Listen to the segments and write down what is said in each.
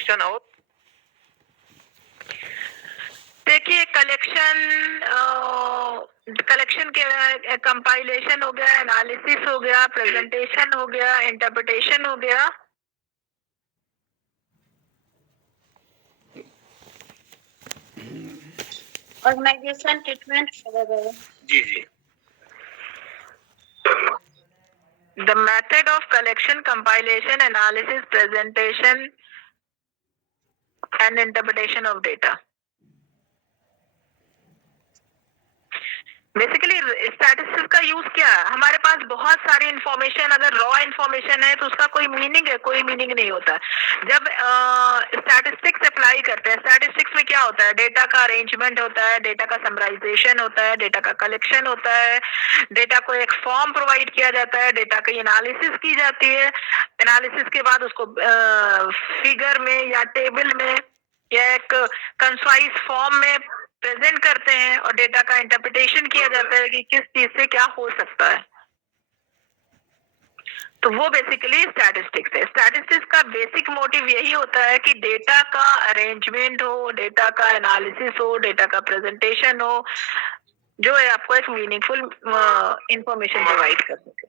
Collection और देखिए collection के कंपाइलेशन हो गया, एनालिसिस हो गया, प्रेजेंटेशन हो गया, इंटरप्रिटेशन हो गया। ऑर्गेनाइजेशन ट्रीटमेंट जी जी। The method of collection, compilation, analysis, presentation and interpretation of data. Basically statistics का यूज क्या है? हमारे पास बहुत सारी इंफॉर्मेशन, अगर रॉ इंफॉर्मेशन है तो उसका कोई मीनिंग है? कोई मीनिंग नहीं होता। जब स्टैटिस्टिक्स अप्लाई करते हैं, स्टैटिस्टिक्स में क्या होता है? डेटा का अरेंजमेंट होता है, डेटा का समराइजेशन होता है, डेटा का कलेक्शन होता है, डेटा को एक फॉर्म प्रोवाइड किया जाता है, डेटा की एनालिसिस की जाती है, एनालिसिस के बाद उसको फिगर में या टेबल में या एक कंसाइज फॉर्म में प्रेजेंट करते हैं और डेटा का इंटरप्रिटेशन किया जाता है कि किस चीज से क्या हो सकता है। तो वो बेसिकली स्टैटिस्टिक्स है। स्टैटिस्टिक्स का बेसिक मोटिव यही होता है कि डेटा का अरेंजमेंट हो, डेटा का एनालिसिस हो, डेटा का प्रेजेंटेशन हो, जो है आपको एक मीनिंगफुल इंफॉर्मेशन प्रोवाइड कर सके।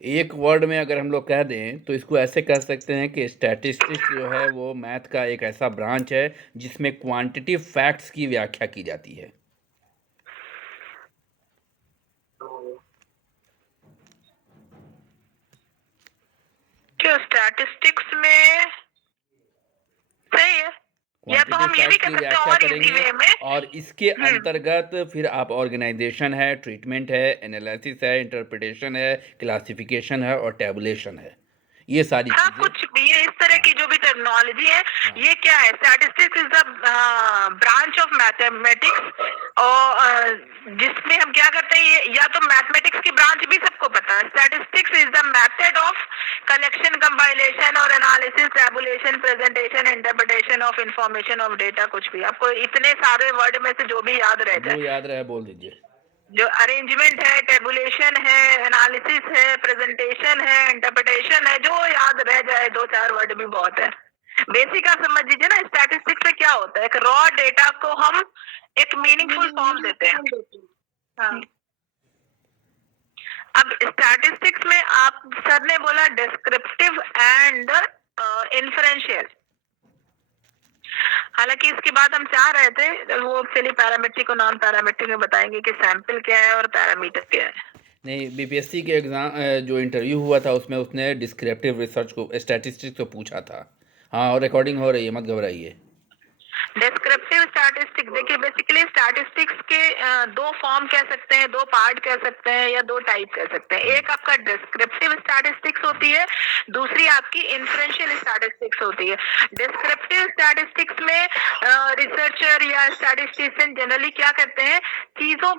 एक वर्ड में अगर हम लोग कह दें तो इसको ऐसे कह सकते हैं कि स्टैटिस्टिक्स जो है वो मैथ का एक ऐसा ब्रांच है जिसमें क्वांटिटिव फैक्ट्स की व्याख्या की जाती है। क्यों स्टैटिस्टिक्स में सही है, या तो हम ये भी कह सकते हैं और इजी वे में। और इसके अंतर्गत फिर आप ऑर्गेनाइजेशन है, ट्रीटमेंट है, एनालिसिस है, इंटरप्रिटेशन है, क्लासिफिकेशन है और टैबुलेशन है, ये सारी हाँ, चीजें। कुछ भी ये इस तरह की जो भी टेक्नोलॉजी है, ये क्या है? Statistics is the branch of mathematics, और जिसमें हम क्या करते हैं, ये या तो मैथमेटिक्स की ब्रांच भी सबको पता है। Statistics is the method of collection, compilation और analysis, tabulation, presentation, interpretation of information of data. कुछ भी आपको इतने सारे वर्ड में से जो भी याद रह जाए, जो याद रहे बोल दीजिए। जो अरेंजमेंट है, टेबुलेशन है, एनालिसिस है, प्रेजेंटेशन है, इंटरप्रिटेशन है, जो याद रह जाए, दो चार वर्ड भी बहुत है। बेसिक आप समझ लीजिए ना, स्टैटिस्टिक्स में क्या होता है? एक रॉ डेटा को हम एक मीनिंगफुल फॉर्म देते हैं। हाँ। अब स्टैटिस्टिक्स में आप सर ने बोला डिस्क्रिप्टिव एंड इन्फरेंशियल। हालांकि इसके बाद हम चाह रहे थे वो चलिए पैरामीट्रिक और नॉन पैरामीट्रिक में बताएंगे कि सैंपल क्या है और पैरामीटर क्या है। नहीं, बीपीएससी के एग्ज़ाम जो इंटरव्यू हुआ था उसमें उसने डिस्क्रिप्टिव रिसर्च को, स्टैटिस्टिक्स को पूछा था। हाँ, और रिकॉर्डिंग हो रही है, मत घबराइए। डिस्क्रिप्टिव स्टैटिस्टिक्स, देखिए बेसिकली स्टैटिस्टिक्स के दो फॉर्म कह सकते हैं, दो पार्ट कह सकते हैं या दो टाइप कह सकते हैं। एक आपका डिस्क्रिप्टिव स्टैटिस्टिक्स होती है, दूसरी आपकी इन्फ्रेंशियल स्टैटिस्टिक्स होती है। डिस्क्रिप्टिव स्टैटिस्टिक्स में रिसर्चर या स्टैटिस्टिशियन जनरली क्या करते हैं, चीजों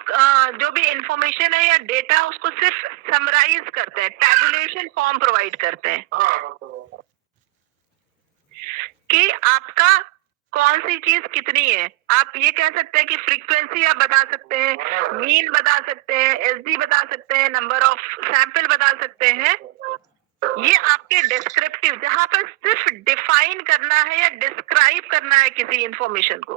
जो भी इंफॉर्मेशन है या डेटा उसको सिर्फ समराइज करते हैं, टैबुलेशन फॉर्म प्रोवाइड करते हैं कि आपका कौन सी चीज कितनी है। आप ये कह सकते हैं कि फ्रीक्वेंसी आप बता सकते हैं, मीन बता सकते हैं, एसडी बता सकते हैं, नंबर ऑफ सैंपल बता सकते हैं। ये आपके डिस्क्रिप्टिव, जहां पर सिर्फ डिफाइन करना है या डिस्क्राइब करना है किसी इंफॉर्मेशन को,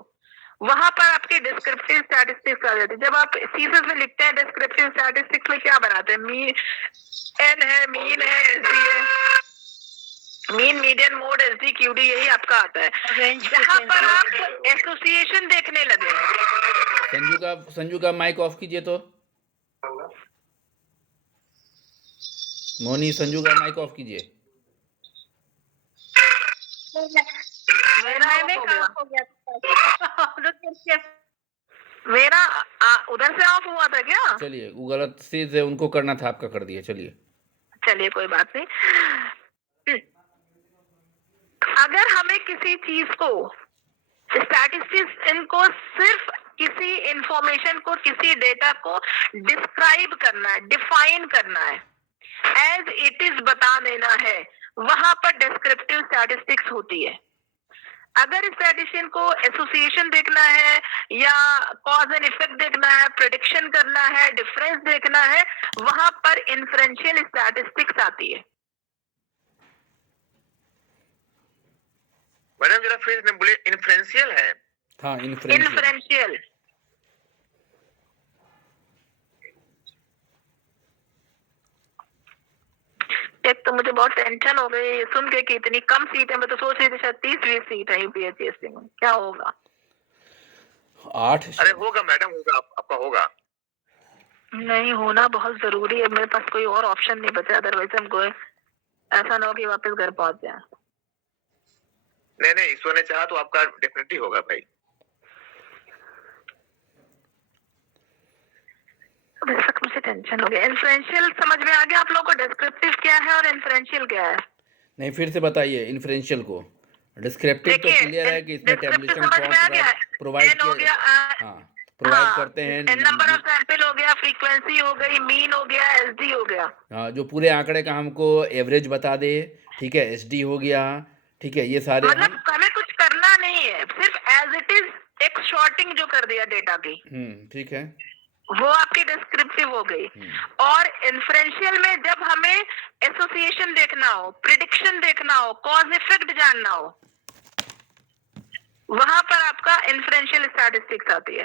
वहां पर आपके डिस्क्रिप्टिव स्टैटिस्टिक्स आ जाती है। जब आप थीसिस में लिखते हैं डिस्क्रिप्टिव स्टैटिस्टिक्स में क्या बनाते हैं, मीन एन है, मीन है, एसडी है, mean, median, mode, SD, QD, यही आपका आता है। जहां पर आप एसोसिएशन देखने लगे। संजू का माइक ऑफ कीजिए तो। मोनी, संजू का माइक ऑफ कीजिए। मेरा उधर से ऑफ हुआ था क्या? चलिए, वो गलत से उनको करना था, आपका कर दिया। चलिए कोई बात नहीं। अगर हमें किसी चीज को, स्टैटिस्टिक्स इनको सिर्फ किसी इंफॉर्मेशन को, किसी डेटा को डिस्क्राइब करना है, डिफाइन करना है, एज इट इज बता देना है, वहां पर डिस्क्रिप्टिव स्टैटिस्टिक्स होती है। अगर स्टैटिस्टिशियन को एसोसिएशन देखना है या कॉज एंड इफेक्ट देखना है, प्रेडिक्शन करना है, डिफरेंस देखना है, वहां पर इन्फ्रेंशियल स्टैटिस्टिक्स आती है। फिर ने बोले इन्फ्रेंशियल है। हाँ, इन्फ्रेंशियल। इन्फ्रेंशियल। एक तो मुझे बहुत टेंशन हो गई ये सुन के कि इतनी कम सीट है। मैं तो सोच रही थी शायद 30-20 सीट है यूपीएससी में, क्या होगा? 8 अरे होगा मैडम, होगा, आपका होगा। नहीं, होना बहुत जरूरी है। मेरे पास कोई और ऑप्शन नहीं बचा, अदरवाइज हमको ऐसा ना हो कि वापस घर पहुंच जाए। नहीं, ईश्वर ने चाहा तो आपका डेफिनेटली होगा भाई। बेशक मुझे टेंशन हो गया। इन्फ्रेंशियल समझ में आ गया आप लोगों को? डिस्क्रिप्टिव क्या है और इन्फ्रेंशियल क्या है? नहीं, फिर से बताइए इन्फ्रेंशियल को। डिस्क्रिप्टिव तो देखिए, क्लियर है कि इसमें डिस्क्रिप्टिव टेबुलेशन समझ में आ गया। फॉर्म प्रोवाइड N हो किया गया, हाँ, प्रोवाइड करते हैं। नंबर ऑफ सैंपल हो गया, फ्रीक्वेंसी हो गई, मीन हो गया, एसडी हो गया। हाँ, जो पूरे आंकड़े का हमको एवरेज बता दे, ठीक है, एसडी हो गया, ठीक है, ये सारे मतलब हमें कुछ करना नहीं है, सिर्फ एज इट इज एक शॉर्टिंग जो कर दिया डेटा की, ठीक है, वो आपकी डिस्क्रिप्टिव हो गई। और इन्फ्रेंशियल में जब हमें एसोसिएशन देखना हो, प्रिडिक्शन देखना हो, कॉज इफेक्ट जानना हो, वहां पर आपका इन्फ्रेंशियल स्टैटिस्टिक्स आती है।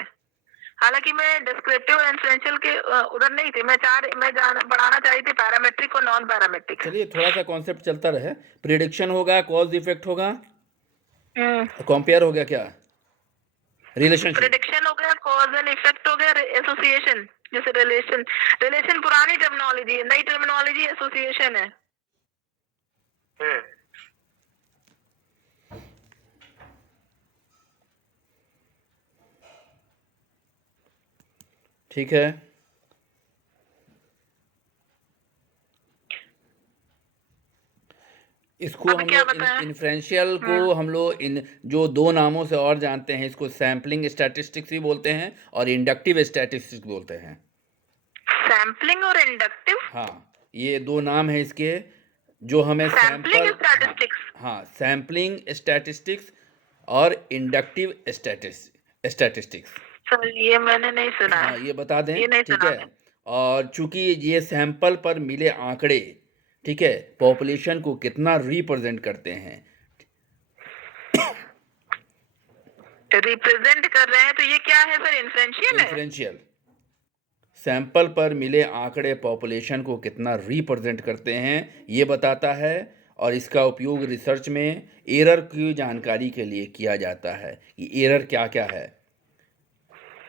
हालांकि मैं डिस्क्रिप्टिव और इन्फ्रेंशियल के उधर नहीं थी, मैं बढ़ाना चाह रही थी पैरामेट्रिक और नॉन पैरामेट्रिक। चलिए थोड़ा सा कॉन्सेप्ट चलता रहे। प्रिडिक्शन होगा, कॉज इफेक्ट होगा, कंपेयर हो गया, क्या रिलेशनशिप, प्रिडिक्शन हो गया, कॉज एंड इफेक्ट हो गया, एसोसिएशन जैसे रिलेशन पुरानी टर्मिनोलॉजी है, नई टर्मिनोलॉजी एसोसिएशन है। ठीक है। इसको हम लोग इन्फ्रेंशियल को हम लोग इन जो दो नामों से और जानते हैं, इसको सैम्पलिंग स्टैटिस्टिक्स भी बोलते हैं और इंडक्टिव स्टैटिस्टिक्स बोलते हैं। सैम्पलिंग और इंडक्टिव, हाँ, ये दो नाम है इसके जो हमें सैम्पलिंग सैंपल, स्टैटिस्टिक्स। हाँ, सैम्पलिंग स्टैटिस्टिक्स और इंडक्टिव स्टैटिस्टिक्स। सर ये मैंने नहीं सुना है। हाँ, ये बता दें, ये नहीं ठीक सुना है। और चूंकि ये सैंपल पर मिले आंकड़े, ठीक है, पॉपुलेशन को कितना रिप्रेजेंट करते हैं, रिप्रेजेंट कर रहे हैं, तो ये क्या है सर? इन्फ्रेंशियल है। इन्फ्रेंशियल। सैंपल पर मिले आंकड़े पॉपुलेशन को कितना रिप्रेजेंट करते हैं ये बताता है, और इसका उपयोग रिसर्च में एरर की जानकारी के लिए किया जाता है कि एरर क्या क्या है।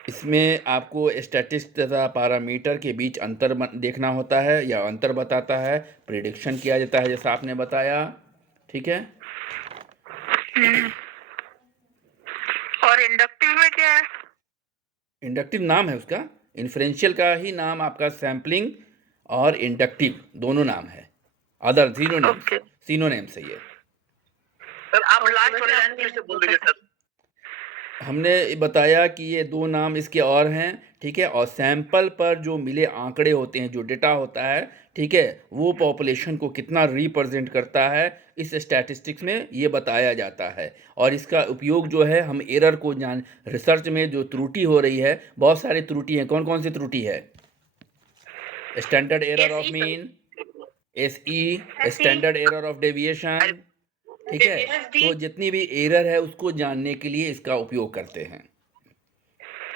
इसमें आपको स्टैटिस्टिक्स तथा पैरामीटर के बीच अंतर देखना होता है या अंतर बताता है, प्रिडिक्शन किया जाता है जैसा आपने बताया, ठीक है। और इंडक्टिव में क्या है? इंडक्टिव नाम है उसका, इन्फ्रेंशियल का ही नाम आपका सैम्पलिंग और इंडक्टिव दोनों नाम है, अदर सिनोनिम्स है ये। सर आप लास्ट वाले लाइन फिर से बोल दीजिए सर। हमने बताया कि ये दो नाम इसके और हैं, ठीक है, और सैंपल पर जो मिले आंकड़े होते हैं, जो डेटा होता है, ठीक है, वो पॉपुलेशन को कितना रिप्रेजेंट करता है इस स्टैटिस्टिक्स में ये बताया जाता है। और इसका उपयोग जो है हम एरर को रिसर्च में जो त्रुटि हो रही है, बहुत सारी त्रुटि हैं। कौन कौन सी त्रुटि है? Standard error of mean, SE, standard error of deviation, ठीक है। तो जितनी भी एरर है उसको जानने के लिए इसका उपयोग करते हैं।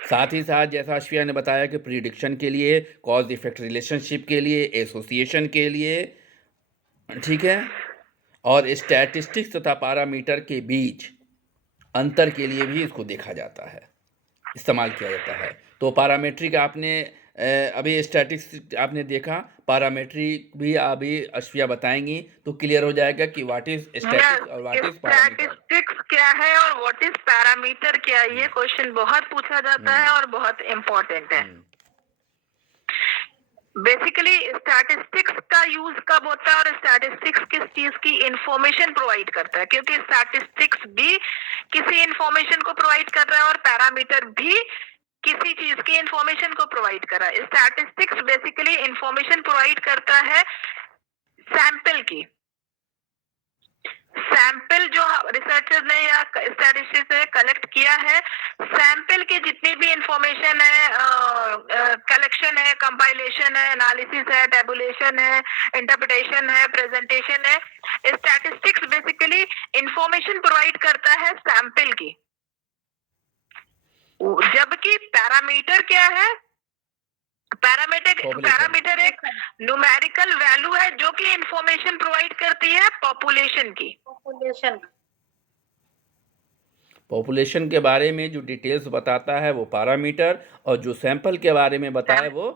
साथ ही साथ जैसा अश्विया ने बताया कि प्रिडिक्शन के लिए, कॉज इफेक्ट रिलेशनशिप के लिए, एसोसिएशन के लिए, ठीक है, और स्टैटिस्टिक्स तथा पैरामीटर के बीच अंतर के लिए भी इसको देखा जाता है, इस्तेमाल किया जाता है। तो पैरामीट्रिक आपने अभी स्टैटिस्टिक्स आपने देखा, पैरामीट्रिक भी अभी अश्विया बताएंगी तो क्लियर हो जाएगा कि व्हाट इज स्टैटिस्टिक्स और व्हाट इज पैरामीटर। स्टैटिस्टिक्स क्या है और व्हाट इज पैरामीटर क्या है, ये क्वेश्चन बहुत पूछा जाता है और बहुत इम्पोर्टेंट है। बेसिकली स्टैटिस्टिक्स का यूज कब होता है और स्टैटिस्टिक्स किस चीज की इंफॉर्मेशन प्रोवाइड करता है? क्योंकि स्टैटिस्टिक्स भी किसी इंफॉर्मेशन को प्रोवाइड कर रहा है और पैरामीटर भी किसी चीज की इंफॉर्मेशन को प्रोवाइड कर रहा है। स्टैटिस्टिक्स बेसिकली इंफॉर्मेशन प्रोवाइड करता है सैंपल की। सैंपल जो रिसर्च रिसर्चर ने या स्टैटिस्टिक्स ने कलेक्ट किया है, सैंपल की जितनी भी इंफॉर्मेशन है, कलेक्शन है, कंपाइलेशन है, एनालिसिस है, टेबुलेशन है, इंटरप्रिटेशन है, प्रेजेंटेशन है, स्टैटिस्टिक्स बेसिकली इंफॉर्मेशन प्रोवाइड करता है सैंपल की, जबकि पैरामीटर क्या है? पैरामीटर एक न्यूमेरिकल वैल्यू है जो कि इंफॉर्मेशन प्रोवाइड करती है पॉपुलेशन की। पॉपुलेशन के बारे में जो डिटेल्स बताता है वो पैरामीटर, और जो सैंपल के बारे में बताए वो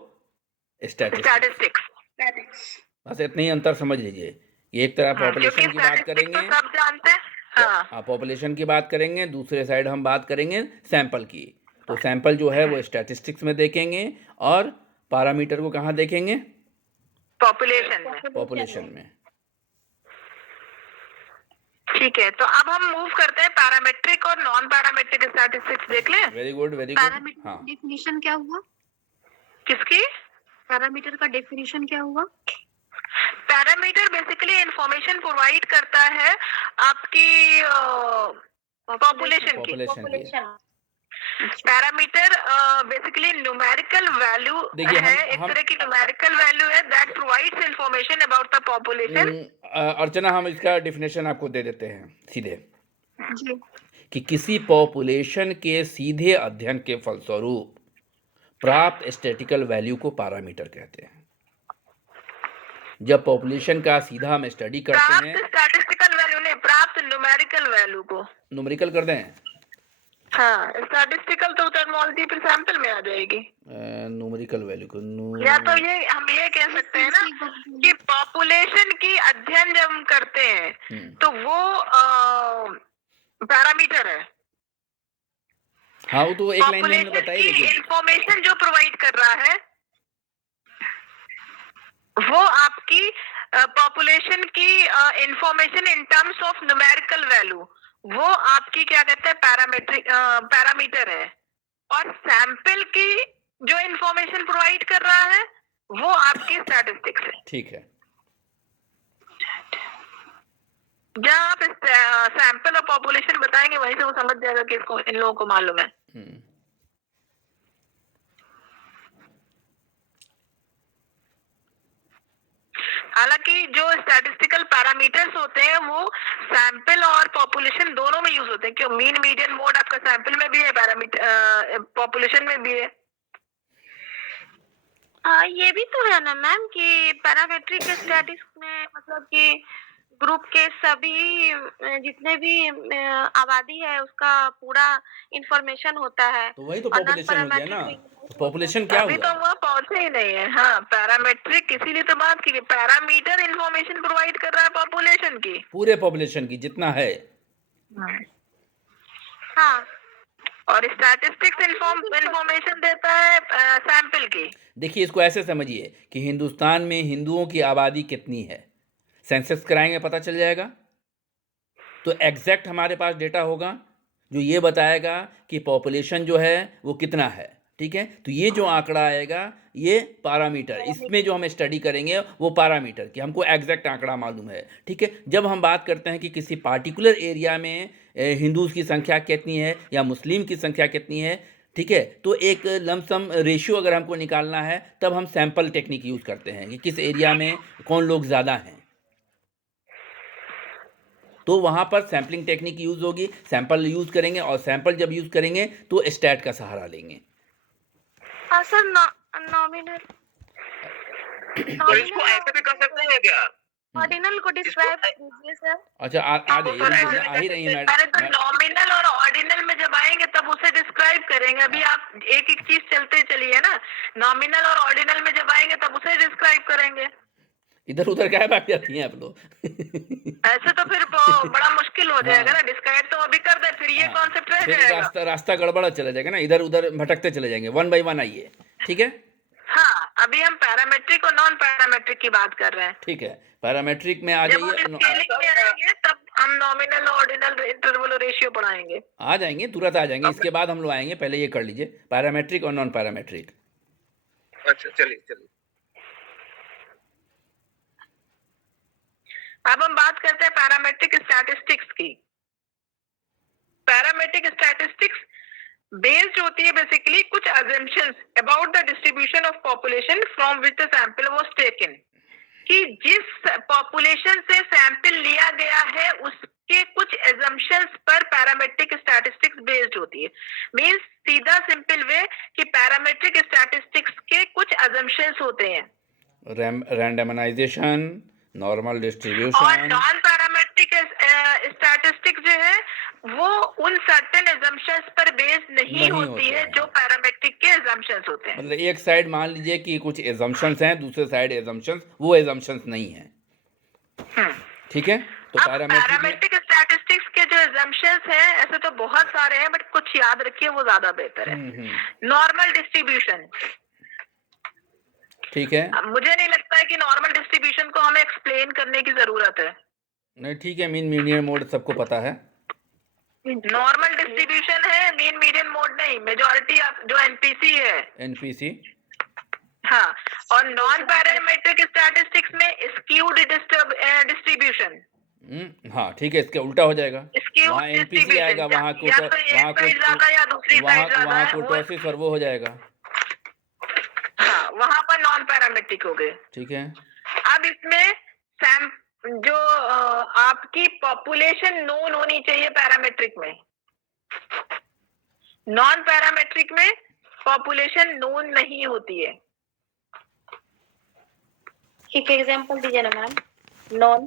स्टैटिस्टिक्स। बस इतना ही अंतर समझ लीजिए। ये एक तरह पॉपुलेशन की बात करेंगे, तो सब जानते हैं। हाँ, पॉपुलेशन की बात करेंगे, दूसरे साइड हम बात करेंगे सैंपल की। तो सैंपल जो है वो स्टैटिस्टिक्स में देखेंगे और पैरामीटर को कहाँ देखेंगे? पॉपुलेशन में। ठीक है, तो अब हम मूव करते हैं पैरामेट्रिक और नॉन पैरामेट्रिक स्टैटिस्टिक्स देख लें। Very good, very good. Parameter हाँ, डेफिनेशन क्या हुआ? किसकी? पैरामीटर का डेफिनेशन क्या हुआ? पैरामीटर बेसिकली इंफॉर्मेशन प्रोवाइड करता है आपकी पॉपुलेशन की। पैरामीटर बेसिकली न्यूमेरिकल वैल्यू है, एक तरह की न्यूमेरिकल वैल्यू है that provides information about the population. Archana, हम इसका डेफिनेशन आपको दे देते हैं सीधे जी। कि किसी पॉपुलेशन के सीधे अध्ययन के फलस्वरूप प्राप्त स्टैटिस्टिकल वैल्यू को पैरामीटर कहते हैं। जब पॉपुलेशन का सीधा हम स्टडी करते हैं, स्टैटिस्टिकल वैल्यू नहीं, प्राप्त न्यूमेरिकल वैल्यू को न्यूमेरिकल कर दें। हाँ, स्टैटिस्टिकल तो टर्मिनोलॉजी फिर सैंपल में आ जाएगी। न्यूमेरिकल वैल्यू को या तो ये हम ये कह सकते हैं ना कि पॉपुलेशन की अध्ययन जब हम करते हैं तो वो पैरामीटर है। हाँ, वो तो एक लाइन में हमने बताई, लेकिन इंफॉर्मेशन जो प्रोवाइड कर रहा है वो आपकी पॉपुलेशन की information in terms of numerical value, वो आपकी क्या कहते हैं पैरामीटर है, और सैंपल की जो इंफॉर्मेशन प्रोवाइड कर रहा है वो आपकी स्टैटिस्टिक्स है। ठीक है। जहाँ आप सैंपल और पॉपुलेशन बताएंगे वहीं से वो समझ जाएगा कि इसको इन लोगों को मालूम है। हालांकि जो स्टैटिस्टिकल पैरामीटर्स होते हैं वो सैंपल और पॉपुलेशन दोनों में यूज होते हैं, क्यों? मीन, मीडियन, मोड आपका सैंपल में भी है, पैरामीटर पॉपुलेशन में भी है। ये भी तो है ना मैम कि पैरामेट्रिक स्टैटिस्टिक्स में मतलब कि ग्रुप के सभी जितने भी आबादी है उसका पूरा इंफॉर्मेशन होता है। तो वही तो पॉपुलेशन हो गया ना। तो पॉपुलेशन क्या अभी तो हुआ? वहाँ पहुंचे ही नहीं है। हाँ, पैरामेट्रिक इसीलिए तो बात की, पैरामीटर इंफॉर्मेशन प्रोवाइड कर रहा है पॉपुलेशन की, पूरे पॉपुलेशन की जितना है। हाँ, और स्टैटिस्टिक्स इंफॉर्मेशन देता है सैंपल की। देखिए, इसको ऐसे समझिए कि हिंदुस्तान में हिंदुओं की आबादी कितनी है, सेंसस कराएंगे पता चल जाएगा। तो एग्जैक्ट हमारे पास डेटा होगा जो ये बताएगा कि पॉपुलेशन जो है वो कितना है। ठीक है, तो ये जो आंकड़ा आएगा ये पैरामीटर, इसमें जो हम स्टडी करेंगे वो पैरामीटर कि हमको एग्जैक्ट आंकड़ा मालूम है। ठीक है, जब हम बात करते हैं कि किसी पार्टिकुलर एरिया में हिंदूज की संख्या कितनी है या मुस्लिम की संख्या कितनी है, ठीक है, तो एक लमसम रेशियो अगर हमको निकालना है तब हम सैंपल टेक्निक यूज़ करते हैं कि किस एरिया में कौन लोग ज़्यादा हैं, तो वहाँ पर सैम्पलिंग टेक्निक यूज़ होगी, सैंपल यूज़ करेंगे, और सैंपल जब यूज़ करेंगे तो स्टैट का सहारा लेंगे। हाँ सर, नॉमिनल तो इसको ऐसे भी कर सकते हैं क्या? ऑर्डिनल को डिस्क्राइब कीजिए सर। अच्छा, आ ही रही है अरे तो मैडम। नॉमिनल और ऑर्डिनल में जब आएंगे तब उसे डिस्क्राइब करेंगे। अभी आप एक एक चीज चलते चलिए ना, नॉमिनल और ऑर्डिनल में जब आएंगे तब उसे डिस्क्राइब करेंगे। इधर उधर क्या बात जाती हैं आप लोग? ऐसे तो फिर बड़ा मुश्किल हो जाएगा ना। डिस्क्राइब तो अभी कर दे, फिर ये कॉन्सेप्ट रह जाएगा, रास्ता गड़बड़ा चला जाएगा ना, इधर उधर भटकते चले जाएंगे। 1 बाय 1 आइए। ठीक है, हाँ, अभी हम पैरामेट्रिक और नॉन पैरामेट्रिक की बात कर रहे हैं। ठीक है, पैरामेट्रिक में आ जब हम जाइए। स्केलिंग में आएंगे तब हम नॉमिनल, ऑर्डिनल, इंटरवल और रेशियो पढ़ाएंगे। आ जाएंगे, तुरंत आ जाएंगे। इसके बाद हम लोग आएंगे, पहले ये कर लीजिए पैरामेट्रिक और नॉन पैरामेट्रिक। अच्छा, चलिए। अब हम बात करते हैं पैरामेट्रिक स्टैटिस्टिक्स की। पैरामेट्रिक स्टैटिस्टिक्स बेस्ड होती है बेसिकली कुछ assumptions about the distribution of population from which the sample was taken, कि जिस पॉपुलेशन से सैंपल लिया गया है उसके कुछ assumptions पर पैरामेट्रिक स्टैटिस्टिक्स बेस्ड होती है। मींस सीधा सिंपल वे कि पैरामेट्रिक स्टैटिस्टिक्स के कुछ assumptions होते हैं रैंडमाइजेशन, नॉर्मल और डिस्ट्रीब्यूशन। नॉन पैरामेट्रिक स्टैटिस्टिक्स जो है वो उन सर्टेन assumptions पर बेस्ड नहीं नहीं होती होते है हैं। जो पैरामेट्रिक के assumptions होते हैं। मतलब एक साइड मान लीजिए कि कुछ एजम्पशंस हैं, दूसरे साइड एजम्पशंस वो एजम्पशंस नहीं हैं, हम्म। ठीक है। तो अब पैरामेट्रिक में पैरामेट्रिक स्टैटिस्टिक्स के जो assumptions हैं ऐसे तो बहुत सारे हैं, बट कुछ याद रखिए वो ज्यादा बेहतर है। नॉर्मल डिस्ट्रीब्यूशन, ठीक है। मुझे नहीं लगता है कि नॉर्मल डिस्ट्रीब्यूशन को हमें एक्सप्लेन करने की जरूरत है। नहीं ठीक है, मीन मीडियन मोड सबको पता है। नॉर्मल डिस्ट्रीब्यूशन है, मीन मीडियन मोड नहीं। मेजॉरिटी जो एनपीसी है, एनपीसी। हाँ, और नॉन पैरामेट्रिक स्टैटिस्टिक्स में स्क्यूड डिस्ट्रीब्यूशन, हाँ ठीक है, इसके उल्टा हो जाएगा। स्क्यूड वहाँ एनपीसी आएगा, वहाँ या तो एक साइड ज्यादा या दूसरी साइड ज्यादा वहाँ है, कुर्टोसिस और वो हो जाएगा, हाँ, वहां पर नॉन पैरामेट्रिक हो गए। ठीक है। अब इसमें सैम जो आपकी पॉपुलेशन नोन होनी चाहिए पैरामेट्रिक में, नॉन पैरामेट्रिक में पॉपुलेशन नोन नहीं होती है। एक एग्जांपल दीजिए ना मैम। नॉन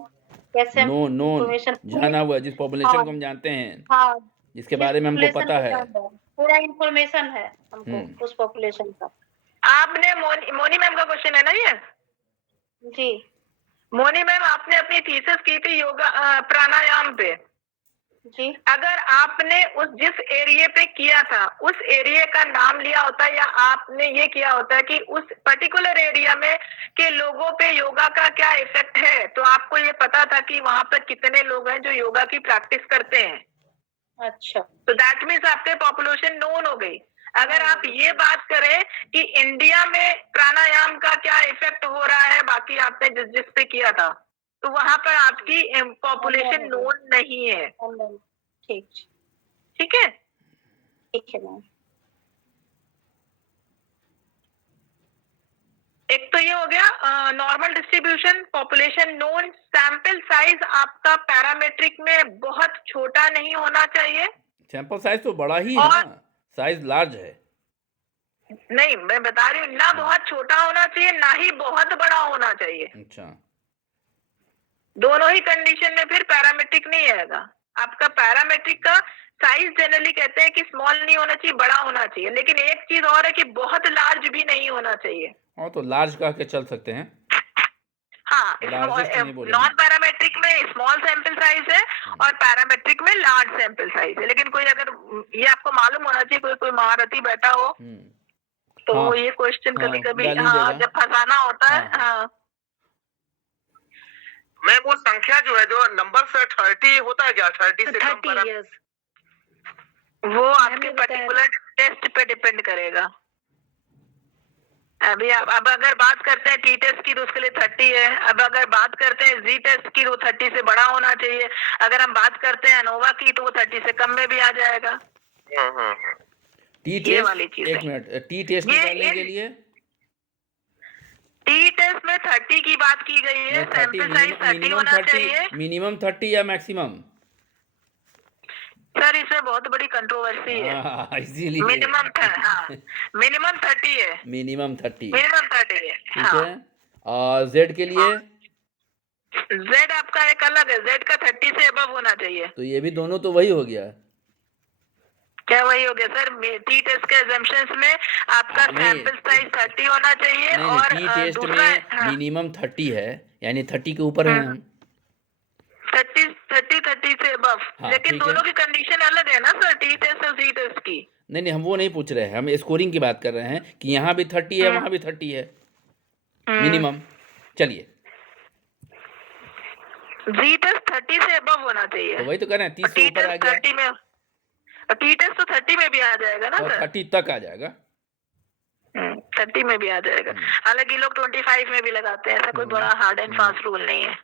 कैसे? नोन information जाना हुआ है, जिस पॉपुलेशन हाँ। को हम जानते हैं, हाँ, जिसके बारे में हमको population पता को है। जानते हैं, पूरा इंफॉर्मेशन है हमको उस पॉपुलेशन का। आपने मोनी मैम का क्वेश्चन है ना ये? जी मोनी मैम, आपने अपनी थीसिस की थी योगा प्राणायाम पे। जी अगर आपने उस जिस एरिया पे किया था उस एरिया का नाम लिया होता है, या आपने ये किया होता है कि उस पर्टिकुलर एरिया में के लोगों पे योगा का क्या इफेक्ट है, तो आपको ये पता था कि वहां पर कितने लोग हैं जो योगा की प्रैक्टिस करते हैं। अच्छा, तो दैट मीन्स आपके पॉपुलेशन नोन हो गई। अगर आप ये बात करें कि इंडिया में प्राणायाम का क्या इफेक्ट हो रहा है बाकी आपने जिस पे किया था, तो वहां पर आपकी पॉपुलेशन नोन नहीं है। ठीक ठीक है, ठीक है मैम। एक तो ये हो गया normal distribution, population known. Sample size आपका पैरामेट्रिक में बहुत छोटा नहीं होना चाहिए। सैंपल साइज तो बड़ा ही है और- ना, साइज लार्ज है। नहीं, मैं बता रही हूँ, ना बहुत छोटा होना चाहिए ना ही बहुत बड़ा होना चाहिए। अच्छा, दोनों ही कंडीशन में फिर पैरामेट्रिक नहीं आएगा। आपका पैरामेट्रिक का साइज जनरली कहते हैं कि स्मॉल नहीं होना चाहिए, बड़ा होना चाहिए। लेकिन एक चीज और है कि बहुत लार्ज भी नहीं होना चाहिए। और तो लार्ज कह के चल सकते हैं। हाँ, Largest नहीं बोलेंगे। नॉन पैरामेट्रिक में स्मॉल सैंपल साइज है और पैरामेट्रिक में लार्ज सैंपल साइज है। लेकिन कोई अगर ये आपको मालूम होना चाहिए, कोई महारथी बैठा हो तो हाँ, वो ये क्वेश्चन हाँ, कभी कभी गाली हाँ देगा। जब फंसाना होता है। हाँ। हाँ, मैं वो संख्या जो है जो नंबर से 30 होता है क्या? 30 से कम 30 पर years। वो आपके बताया। पर्टिकुलर टेस्ट पे डिपेंड करेगा। अभी अब अगर बात करते हैं टी टेस्ट की तो उसके लिए 30 है। अब अगर बात करते हैं जी टेस्ट की तो 30 से बड़ा होना चाहिए। अगर हम बात करते हैं अनोवा की तो वो 30 से कम में भी आ जाएगा। टी ये टेस्ट, वाली चीज एक है। मिनट, टी टेस्ट ये- निकालने ये- के लिए टी टेस्ट में 30 की बात की गई है। 30 सैंपल साइज 30 मिनिमम होना 30, चाहिए। मिनिमम 30 या मैक्सिमम? सर इसमें बहुत बड़ी कंट्रोवर्सी है। इसीलिए मिनिमम हाँ, मिनिमम 30 है। मिनिमम 30, मिनिमम 30 है। ठीक हाँ। है। और जेड के लिए जेड आपका एक अलग है, जेड का 30 से अबव होना चाहिए। तो ये भी दोनों तो वही हो गया। क्या वही हो गया सर? टी टेस्ट के एग्जाम्पशंस में आपका नहीं, सैंपल साइज 30 होना चाहिए। नहीं और टी टेस्ट दूसरा में हाँ, मिनिमम 30 है, यानी 30 के ऊपर है हम। 30 से अबव। हाँ, लेकिन ठीक है। दोनों की कंडीशन अलग है ना सर, टी टेस्ट और जी टेस्ट की। नहीं हम वो नहीं पूछ रहे हैं, हम स्कोरिंग की बात कर रहे हैं कि यहाँ भी 30 है, वहाँ भी 30 है मिनिमम। चलिए, जी टेस्ट 30 से अबव होना चाहिए। तो वही तो कह रहे हैं, 30 से टी ऊपर आ टेस्ट गया 30 में, टी टेस्ट तो 30 में भी आ जाएगा ना और सर। 30 तक आ जाएगा। 30 में भी आ जाएगा। हालांकि लोग 25 में भी लगाते हैं, ऐसा कोई बड़ा हार्ड एंड फास्ट रूल नहीं है।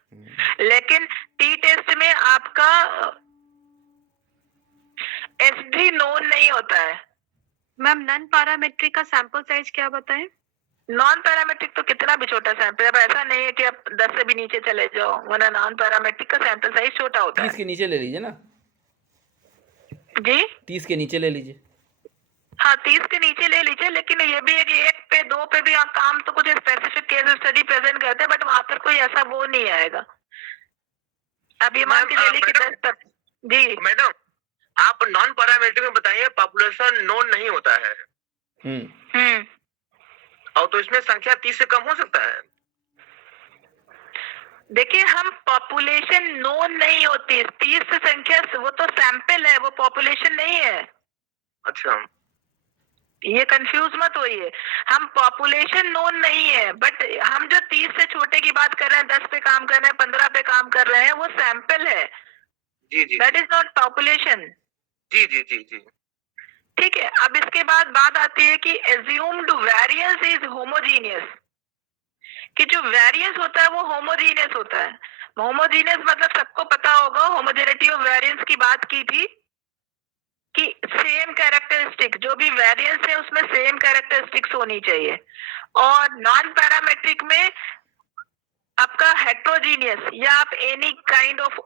लेकिन टी टेस्ट में आपका एसडी नोन नहीं होता है। मैम नॉन पैरामेट्रिक का सैंपल साइज क्या बताएं? नॉन पैरामेट्रिक तो कितना भी छोटा सैंपल, अब ऐसा नहीं है कि आप 10 से भी नीचे चले जाओ, वरना नॉन पैरामेट्रिक का सैंपल साइज छोटा होता 30 है। के नीचे ले लीजिए ना, जी 30 के नीचे ले लीजिए। हाँ 30 के नीचे ले लीजिए, लेकिन ये भी है कि 1 पे 2 पे भी आप काम तो कुछ स्पेसिफिक केस स्टडी प्रेजेंट करते हैं, बट वहां पर कोई ऐसा वो नहीं आएगा। अब ये मान के चलिए कि 10 तक। जी मैडम आप नॉन पैरामेट्रिक में बताइए पॉपुलेशन नोन नहीं होता है, हम्म और तो इसमें संख्या 30 से कम हो सकता है। देखिए, हम पॉपुलेशन नोन नहीं होती, 30 से संख्या वो तो सैंपल है, वो पॉपुलेशन नहीं है। अच्छा ये कंफ्यूज मत होइए, हम पॉपुलेशन नोन नहीं है, बट हम जो 30 से छोटे की बात कर रहे हैं, 10 पे काम कर रहे हैं, 15 पे काम कर रहे हैं, वो सैंपल है। जी जी दैट इज नॉट पॉपुलेशन। जी जी जी जी ठीक है, अब इसके बाद बात आती है कि एज्यूम्ड वेरिएंस इज होमोजीनियस, कि जो वेरिएंस होता है वो होमोजीनियस होता है। होमोजीनियस मतलब सबको पता होगा, होमोजेनिटी ऑफ वेरिएंस की बात की थी कि सेम कैरेक्टरिस्टिक, जो भी वेरिएंस है उसमें सेम कैरेक्टरिस्टिक्स होनी चाहिए। और नॉन पैरामेट्रिक में आपका हेट्रोजीनियस या आप एनी काइंड ऑफ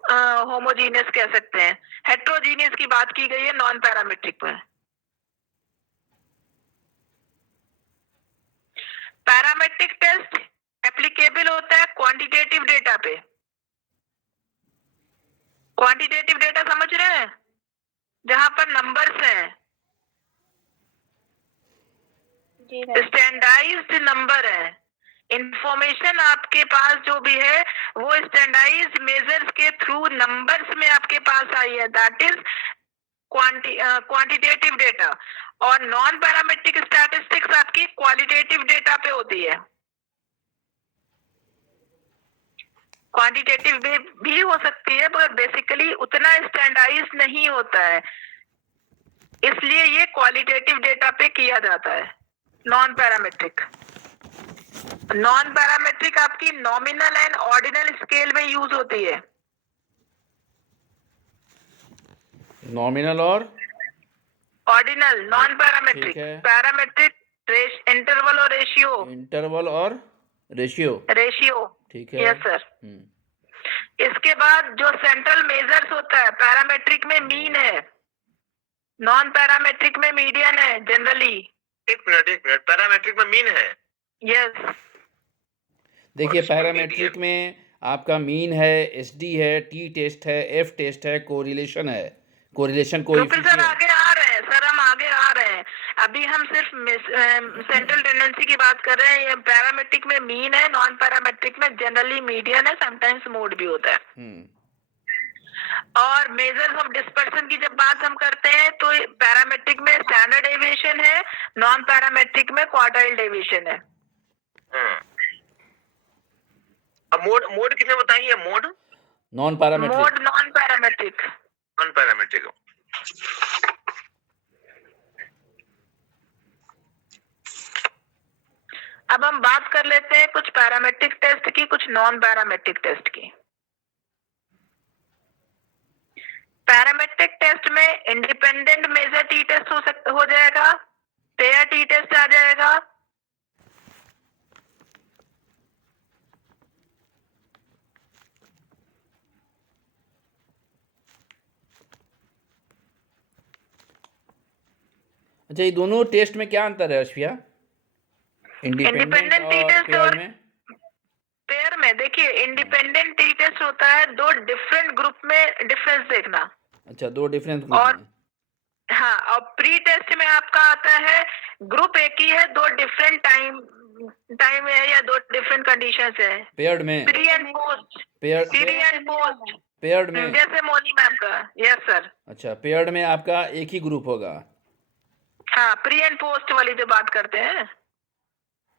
होमोजीनियस कह सकते हैं, हेट्रोजीनियस की बात की गई है नॉन पैरामेट्रिक में। पैरामेट्रिक टेस्ट एप्लीकेबल होता है क्वांटिटेटिव डेटा पे। क्वांटिटेटिव डेटा समझ रहे हैं, जहां पर नंबर्स हैं, जी मैम। स्टैंडर्डाइज्ड नंबर है, इंफॉर्मेशन आपके पास जो भी है वो स्टैंडर्डाइज्ड मेजर्स के थ्रू नंबर्स में आपके पास आई है, दैट इज क्वांटिटेटिव डेटा। और नॉन पैरामेट्रिक स्टैटिस्टिक्स आपकी क्वालिटेटिव डेटा पे होती है। क्वांटिटेटिव भी हो सकती है, पर बेसिकली उतना स्टैंडर्डाइज नहीं होता है, इसलिए ये क्वालिटेटिव डेटा पे किया जाता है। नॉन पैरामेट्रिक आपकी नॉमिनल एंड ऑर्डिनल स्केल में यूज होती है। नॉमिनल और ऑर्डिनल नॉन पैरामेट्रिक, ठीक है। पैरामेट्रिक इंटरवल और रेशियो, इंटरवल और रेशियो, ठीक है। Yes sir. इसके बाद जो सेंट्रल मेजर्स होता है, पैरामेट्रिक में मीन है, नॉन पैरामेट्रिक में मीडियन है जनरली। एक मिनट पैरामेट्रिक में मीन है। यस देखिए, और पैरामेट्रिक में आपका मीन है, एसडी है, टी टेस्ट है, एफ टेस्ट है, कोरिलेशन है, कोरिलेशन तो फिर सर कोएफिशिएंट। आगे आ रहे हैं सर, हम आगे आ रहे हैं। अभी हम सिर्फ सेंट्रल टेंडेंसी की बात कर रहे हैं। ये पैरामेट्रिक में मीन है, नॉन पैरामेट्रिक में जनरली मीडियन है, समटाइम्स मोड भी होता है। और मेजर्स ऑफ डिस्पर्सन की जब बात हम करते हैं तो पैरामेट्रिक में स्टैंडर्ड डेविएशन है, नॉन पैरामेट्रिक में क्वार्टाइल डेविएशन है। अब मोड कितने बताइए? Mode non parametric. Mode non parametric. Non parametric अब हम बात कर लेते हैं कुछ पैरामेट्रिक टेस्ट की, कुछ नॉन पैरामेट्रिक टेस्ट की। पैरामेट्रिक टेस्ट में इंडिपेंडेंट मेजर टी टेस्ट हो जाएगा, पेयर टी टेस्ट आ जाएगा, अच्छा, ये दोनों टेस्ट में क्या अंतर है अश्विया? इंडिपेंडेंट टी और टेस्ट पेयर और में? पेयर में देखिए, इंडिपेंडेंट टी टेस्ट होता है दो डिफरेंट ग्रुप में डिफरेंस देखना। अच्छा, दो डिफरेंट ग्रुप और में। हाँ, और प्री टेस्ट में आपका आता है ग्रुप एक ही है, दो डिफरेंट टाइम है या दो डिफरेंट कंडीशंस है। पेयर्ड में, pre and post, pair pre and post, paired में। जैसे मोनी मैम का। Yes sir. अच्छा, पेयर्ड में आपका एक ही ग्रुप होगा। हाँ, प्री एंड पोस्ट वाली जो बात करते हैं,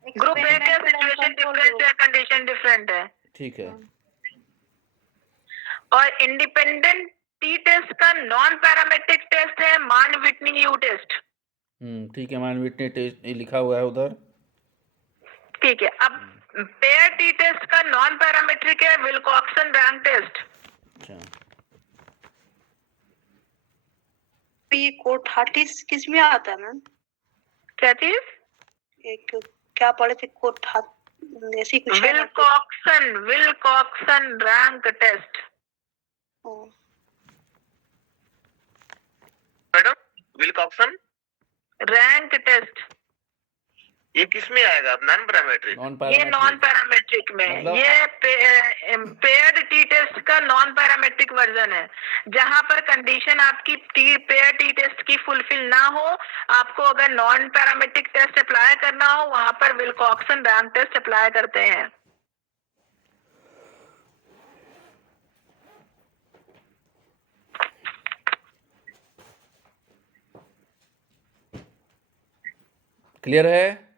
ग्रुप एक है, सिचुएशन डिफरेंट है, कंडीशन डिफरेंट है। ठीक है। और इंडिपेंडेंट टी टेस्ट का नॉन पैरामेट्रिक टेस्ट है मान विटनी यू टेस्ट। ठीक है, मान विटनी टेस्ट लिखा हुआ है उधर। ठीक है, अब पेयर टी टेस्ट का नॉन पैरामेट्रिक है विल्कॉक्सन रैंक टेस्ट। अच्छा, ये कोठाटिस किस में आता है मैम? क्या चीज? एक क्या पढ़े थे ऐसी कुछ है ना? Wilcoxon rank test. हाँ। मैडम विल्कॉक्सन रैंक टेस्ट ये किस में आएगा? Non parametric. नॉन ये नॉन पैरामेट्रिक पैरामेट्रिक में, मतलब- ये पेयर्ड टी टेस्ट का नॉन पैरामेट्रिक वर्जन है, जहां पर कंडीशन आपकी पेयर टी टेस्ट की फुलफिल ना हो, आपको अगर नॉन पैरामेट्रिक टेस्ट अप्लाई करना हो, वहां पर विल्कॉक्सन रैंक टेस्ट अप्लाई करते हैं। क्लियर है?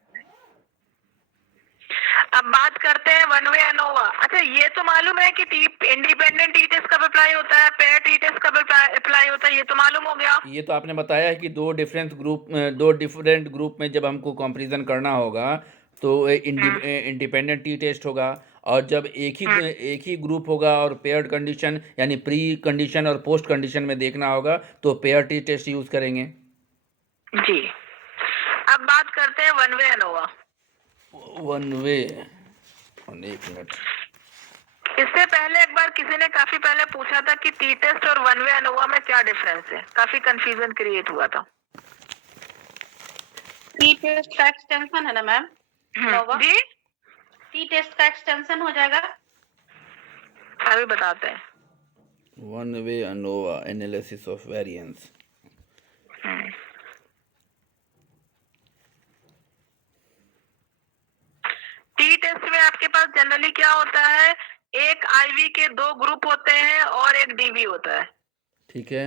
अब बात करते हैं वन वे अनोवा। अच्छा, ये तो मालूम है कि इंडिपेंडेंट टी टेस्ट कब अप्लाई होता है, पेयर टी टेस्ट कब अप्लाई होता है, ये तो मालूम हो गया। ये तो आपने बताया है कि दो डिफरेंट ग्रुप में जब हमको कंपैरिजन करना होगा तो इंडिपेंडेंट टी टेस्ट होगा, और जब एक ही ग्रुप होगा और पेयर्ड कंडीशन यानी प्री कंडीशन और पोस्ट कंडीशन में देखना होगा तो पेयर टी टेस्ट यूज करेंगे। जी, अब बात करते हैं one way ANOVA. One way, एक मिनट। इससे पहले एक बार किसी ने काफी पहले पूछा था कि टी टेस्ट और वन वे अनोवा में क्या डिफरेंस है, काफी कंफ्यूजन क्रिएट हुआ था। टी टेस्ट का एक्सटेंशन है ना मैम? नोवा? जी, टी टेस्ट का एक्सटेंशन हो जाएगा? अभी बताते हैं। One way ANOVA analysis of variance. T test में आपके पास जनरली क्या होता है, एक आईवी के दो ग्रुप होते हैं और एक डीवी होता है। ठीक है।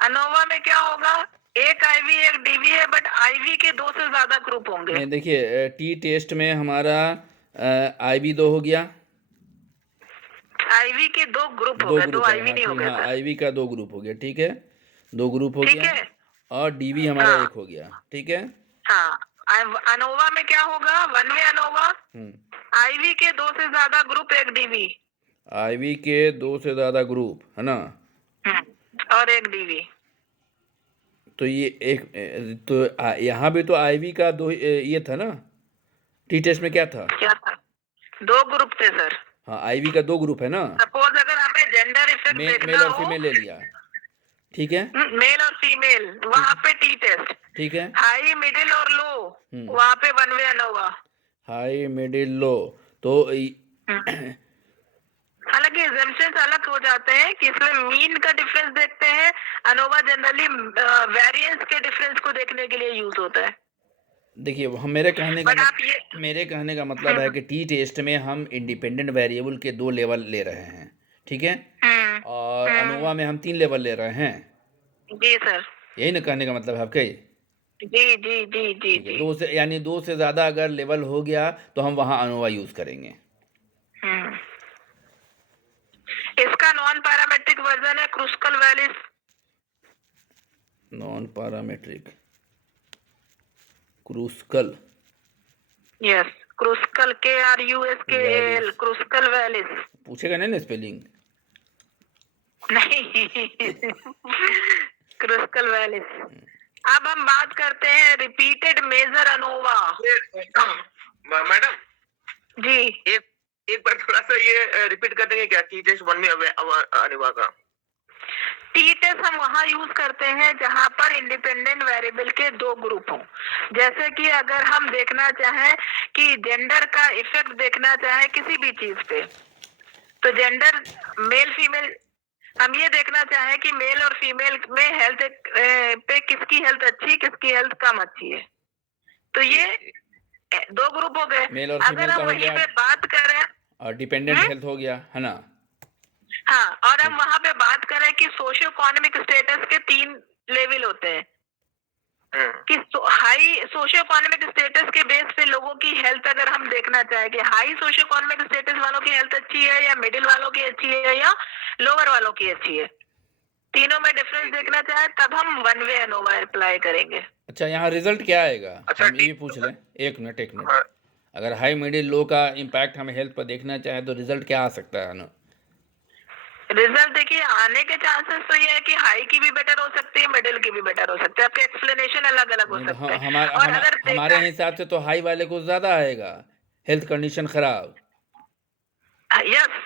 अनोवा में क्या होगा, एक आईवी एक डीवी है, बट आईवी के दो से ज्यादा ग्रुप होंगे। नहीं, देखिए टी टेस्ट में हमारा आईवी 2 हो गया, आईवी के दो ग्रुप हो दो गए, दो ग्रुप है, आईवी हाँ नहीं हो ठीक, गए हाँ सर। आईवी का 2 ग्रुप हो गया, ठीक है, 2 ग्रुप हो ठीक गया, है, और डीवी हमारा हाँ। 1 हो गया, ठीक है। हाँ, अनोवा में क्या होगा, वन वे अनोवा, आईवी के दो से ज्यादा ग्रुप एक डीवी, आईवी के 2 से ज़्यादा ग्रुप है ना, और एक डीवी। तो ये एक तो यहाँ भी तो आईवी का 2 ये था ना, टी टेस्ट में क्या था? क्या था, दो ग्रुप थे सर। हाँ, आईवी का 2 ग्रुप है ना, सपोज अगर हमें जेंडर इफेक्ट मेल देखना और हो, फीमेल ले लिया, ठीक है, मेल और फीमेल, वहाँ पे टी टेस्ट, ठीक है, हाई मिडिल और लो, वहाँ पे one way ANOVA. High middle low, तो हालांकि एग्जम्पशंस अलग हो जाते हैं कि इसमें मीन का डिफरेंस देखते हैं, अनोवा जनरली वेरिएंस के डिफरेंस को देखने के लिए यूज होता है। देखिए हम मेरे कहने का मतलब है कि टी टेस्ट में हम इंडिपेंडेंट वेरिएबल के 2 लेवल ले रहे हैं, ठीक है, और अनोवा में हम 3 लेवल ले रहे हैं। जी सर, यही ना कहने का मतलब है आपका? जी जी जी जी जी। 2 से यानी 2 से ज़्यादा अगर लेवल हो गया तो हम वहाँ अनोवा यूज करेंगे। इसका नॉन पैरामेट्रिक वर्जन है Kruskal Wallis. Non parametric Kruskal, yes, Kruskal, KRUSKL, Kruskal Wallis. पूछेगा नहीं ना स्पेलिंग? नहीं, क्रूस्कल वैलिस। अब हम बात करते हैं रिपीटेड मेजर अनोवा। मैडम जी, एक बार थोड़ा सा ये रिपीट कर देंगे क्या? टी टेस्ट वन में अनोवा का टी टेस्ट हम वहाँ यूज करते हैं जहाँ पर इंडिपेंडेंट वेरिएबल के दो ग्रुप हों। जैसे कि अगर हम देखना चाहें कि जेंडर का इफेक्ट देखना चाहें किसी भी चीज पे, तो जेंडर मेल फीमेल, हम ये देखना चाहें कि मेल और फीमेल में हेल्थ पे किसकी हेल्थ अच्छी, किसकी हेल्थ कम अच्छी है, तो ये दो ग्रुप हो गए। मेल और अगर फीमेल का हम हो वहीं गया, पे बात करें, और डिपेंडेंट हेल्थ हो गया, है ना? हाँ, और हम वहाँ पे बात करें कि सोशियो इकोनॉमिक स्टेटस के 3 लेवल होते हैं कि हाई सोशियो इकोनॉमिक स्टेटस के बेस पे लोगों की हेल्थ अगर हम देखना चाहें कि हाई सोशियो इकोनॉमिक स्टेटस वालों की हेल्थ अच्छी है या मिडिल वालों की अच्छी है या लोअर वालों की अच्छी है, तीनों में डिफरेंस देखना चाहे, तब हम वन वे अनोवा अप्लाई करेंगे। अच्छा, यहाँ रिजल्ट क्या आएगा? अच्छा, हम ये पूछ लें, एक मिनट। अगर हाई मिडिल लो का इम्पैक्ट हमें हेल्थ पर देखना चाहे तो रिजल्ट क्या आ सकता है ना? रिजल्ट देखिए आने के चांसेस तो ये है कि हाई की भी बेटर हो सकती है, मिडिल की भी बेटर हो सकती है, आपके एक्सप्लेनेशन अलग अलग हो नहीं तो सकते हैं। हमारा और अगर हमारे देखा हिसाब से तो हाई वाले को ज़्यादा आएगा, हेल्थ कंडीशन खराब। यस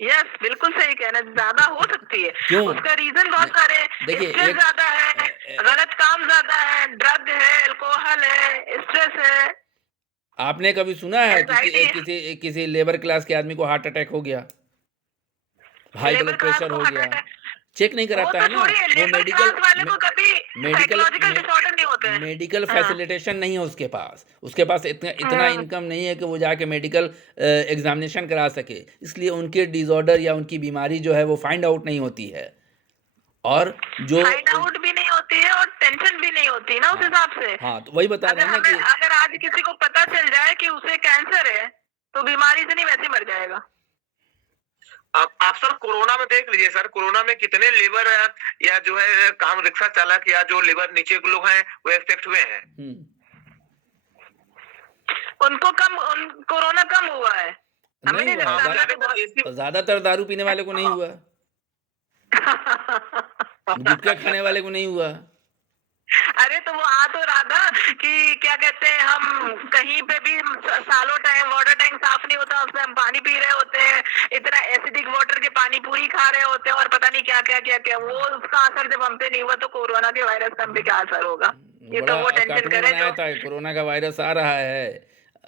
यस बिल्कुल सही कह रहे हैं, ज्यादा हो सकती है। क्यों? उसका रीजन बहुत सारे हैं, देखिए स्ट्रेस एक ज्यादा है, गलत काम ज्यादा है, ड्रग है, अल्कोहल है, स्ट्रेस है, आपने कभी सुना है कि एंजाइटी है। किसी लेबर क्लास के आदमी को हार्ट अटैक हो गया, high labour blood class pressure को हो हार्ट गया? अटैक चेक नहीं वो कराता तो है ना, छोड़िए, वो लेबर क्लास वाले को कभी साइकोलॉजिकल डिसऑर्डर नहीं होते हैं। मेडिकल हाँ। फैसिलिटेशन नहीं है उसके पास, इतना हाँ। इनकम नहीं है कि वो जाके मेडिकल एग्जामिनेशन करा सके, इसलिए उनके डिसऑर्डर या उनकी बीमारी जो है वो फाइंड आउट नहीं होती है। और जो फाइंड आउट भी नहीं होती है और टेंशन भी नहीं होती ना उस हाँ हिसाब से। हाँ, तो वही बता रहे हैं ना कि अगर आज किसी को पता चल जाए कि उसे कैंसर है तो बीमारी से नहीं वैसे मर जाएगा। आप सर कोरोना में देख लीजिए सर, कोरोना में कितने लेबर या जो है काम रिक्शा चालक या जो लेबर नीचे के लोग हैं वो इफेक्ट हुए हैं। उनको कोरोना कम हुआ है, हमें नहीं नहीं हुआ, लगता। ज्यादातर दारू पीने वाले को नहीं हुआ, गुटखा खाने वाले को नहीं हुआ। अरे तो वो आ तो रहा था कि क्या कहते हैं, हम कहीं पे भी सालों टाइम वाटर टैंक साफ नहीं होता, उसमें हम पानी पी रहे होते हैं, इतना एसिडिक वाटर के पानी पूरी खा रहे होते हैं और पता नहीं क्या क्या क्या क्या, वो उसका असर जब हम पे नहीं हुआ तो कोरोना के वायरस का हम पे क्या असर होगा। ये बड़ा तो वो टेंशन कार्टून करे बनाया जो था, कोरोना का वायरस आ रहा है,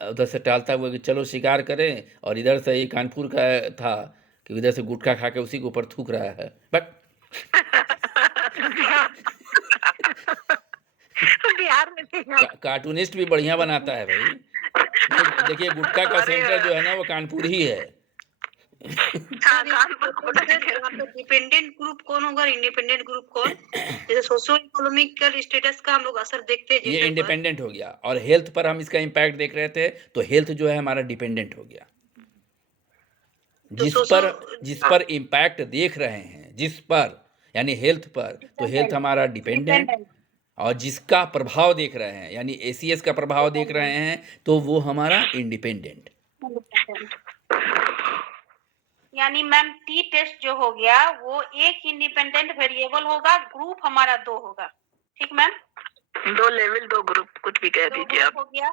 उधर से टालता हुआ कि चलो शिकार करें, और इधर से ये कानपुर का था कि इधर से गुटखा खा के उसी के ऊपर थूक रहा है। बट बिहार में नहीं कार्टूनिस्ट भी बढ़िया बनाता है भाई। देखिए गुटखा का सेंटर जो है ना वो कानपुर ही है। डिपेंडेंट ग्रुप कौन होगा, इंडिपेंडेंट ग्रुप कौन? जैसे सोशो इकोनॉमिकल स्टेटस का हम लोग असर देखते हैं ये gender पर। इंडिपेंडेंट हो गया, और हेल्थ पर हम इसका इम्पैक्ट देख रहे थे तो हेल्थ जो है हमारा डिपेंडेंट हो गया। तो जिस पर इम्पैक्ट देख रहे हैं, जिस पर यानी हेल्थ पर, तो हेल्थ हमारा डिपेंडेंट, और जिसका प्रभाव देख रहे हैं यानी एसीएस का प्रभाव देख रहे हैं तो वो हमारा इंडिपेंडेंट। यानी मैम टी टेस्ट जो हो गया वो एक इंडिपेंडेंट वेरिएबल होगा, ग्रुप हमारा 2 होगा, ठीक मैम? 2 लेवल 2 ग्रुप कुछ भी कह 2 दीजिए ग्रुप आप। हो गया।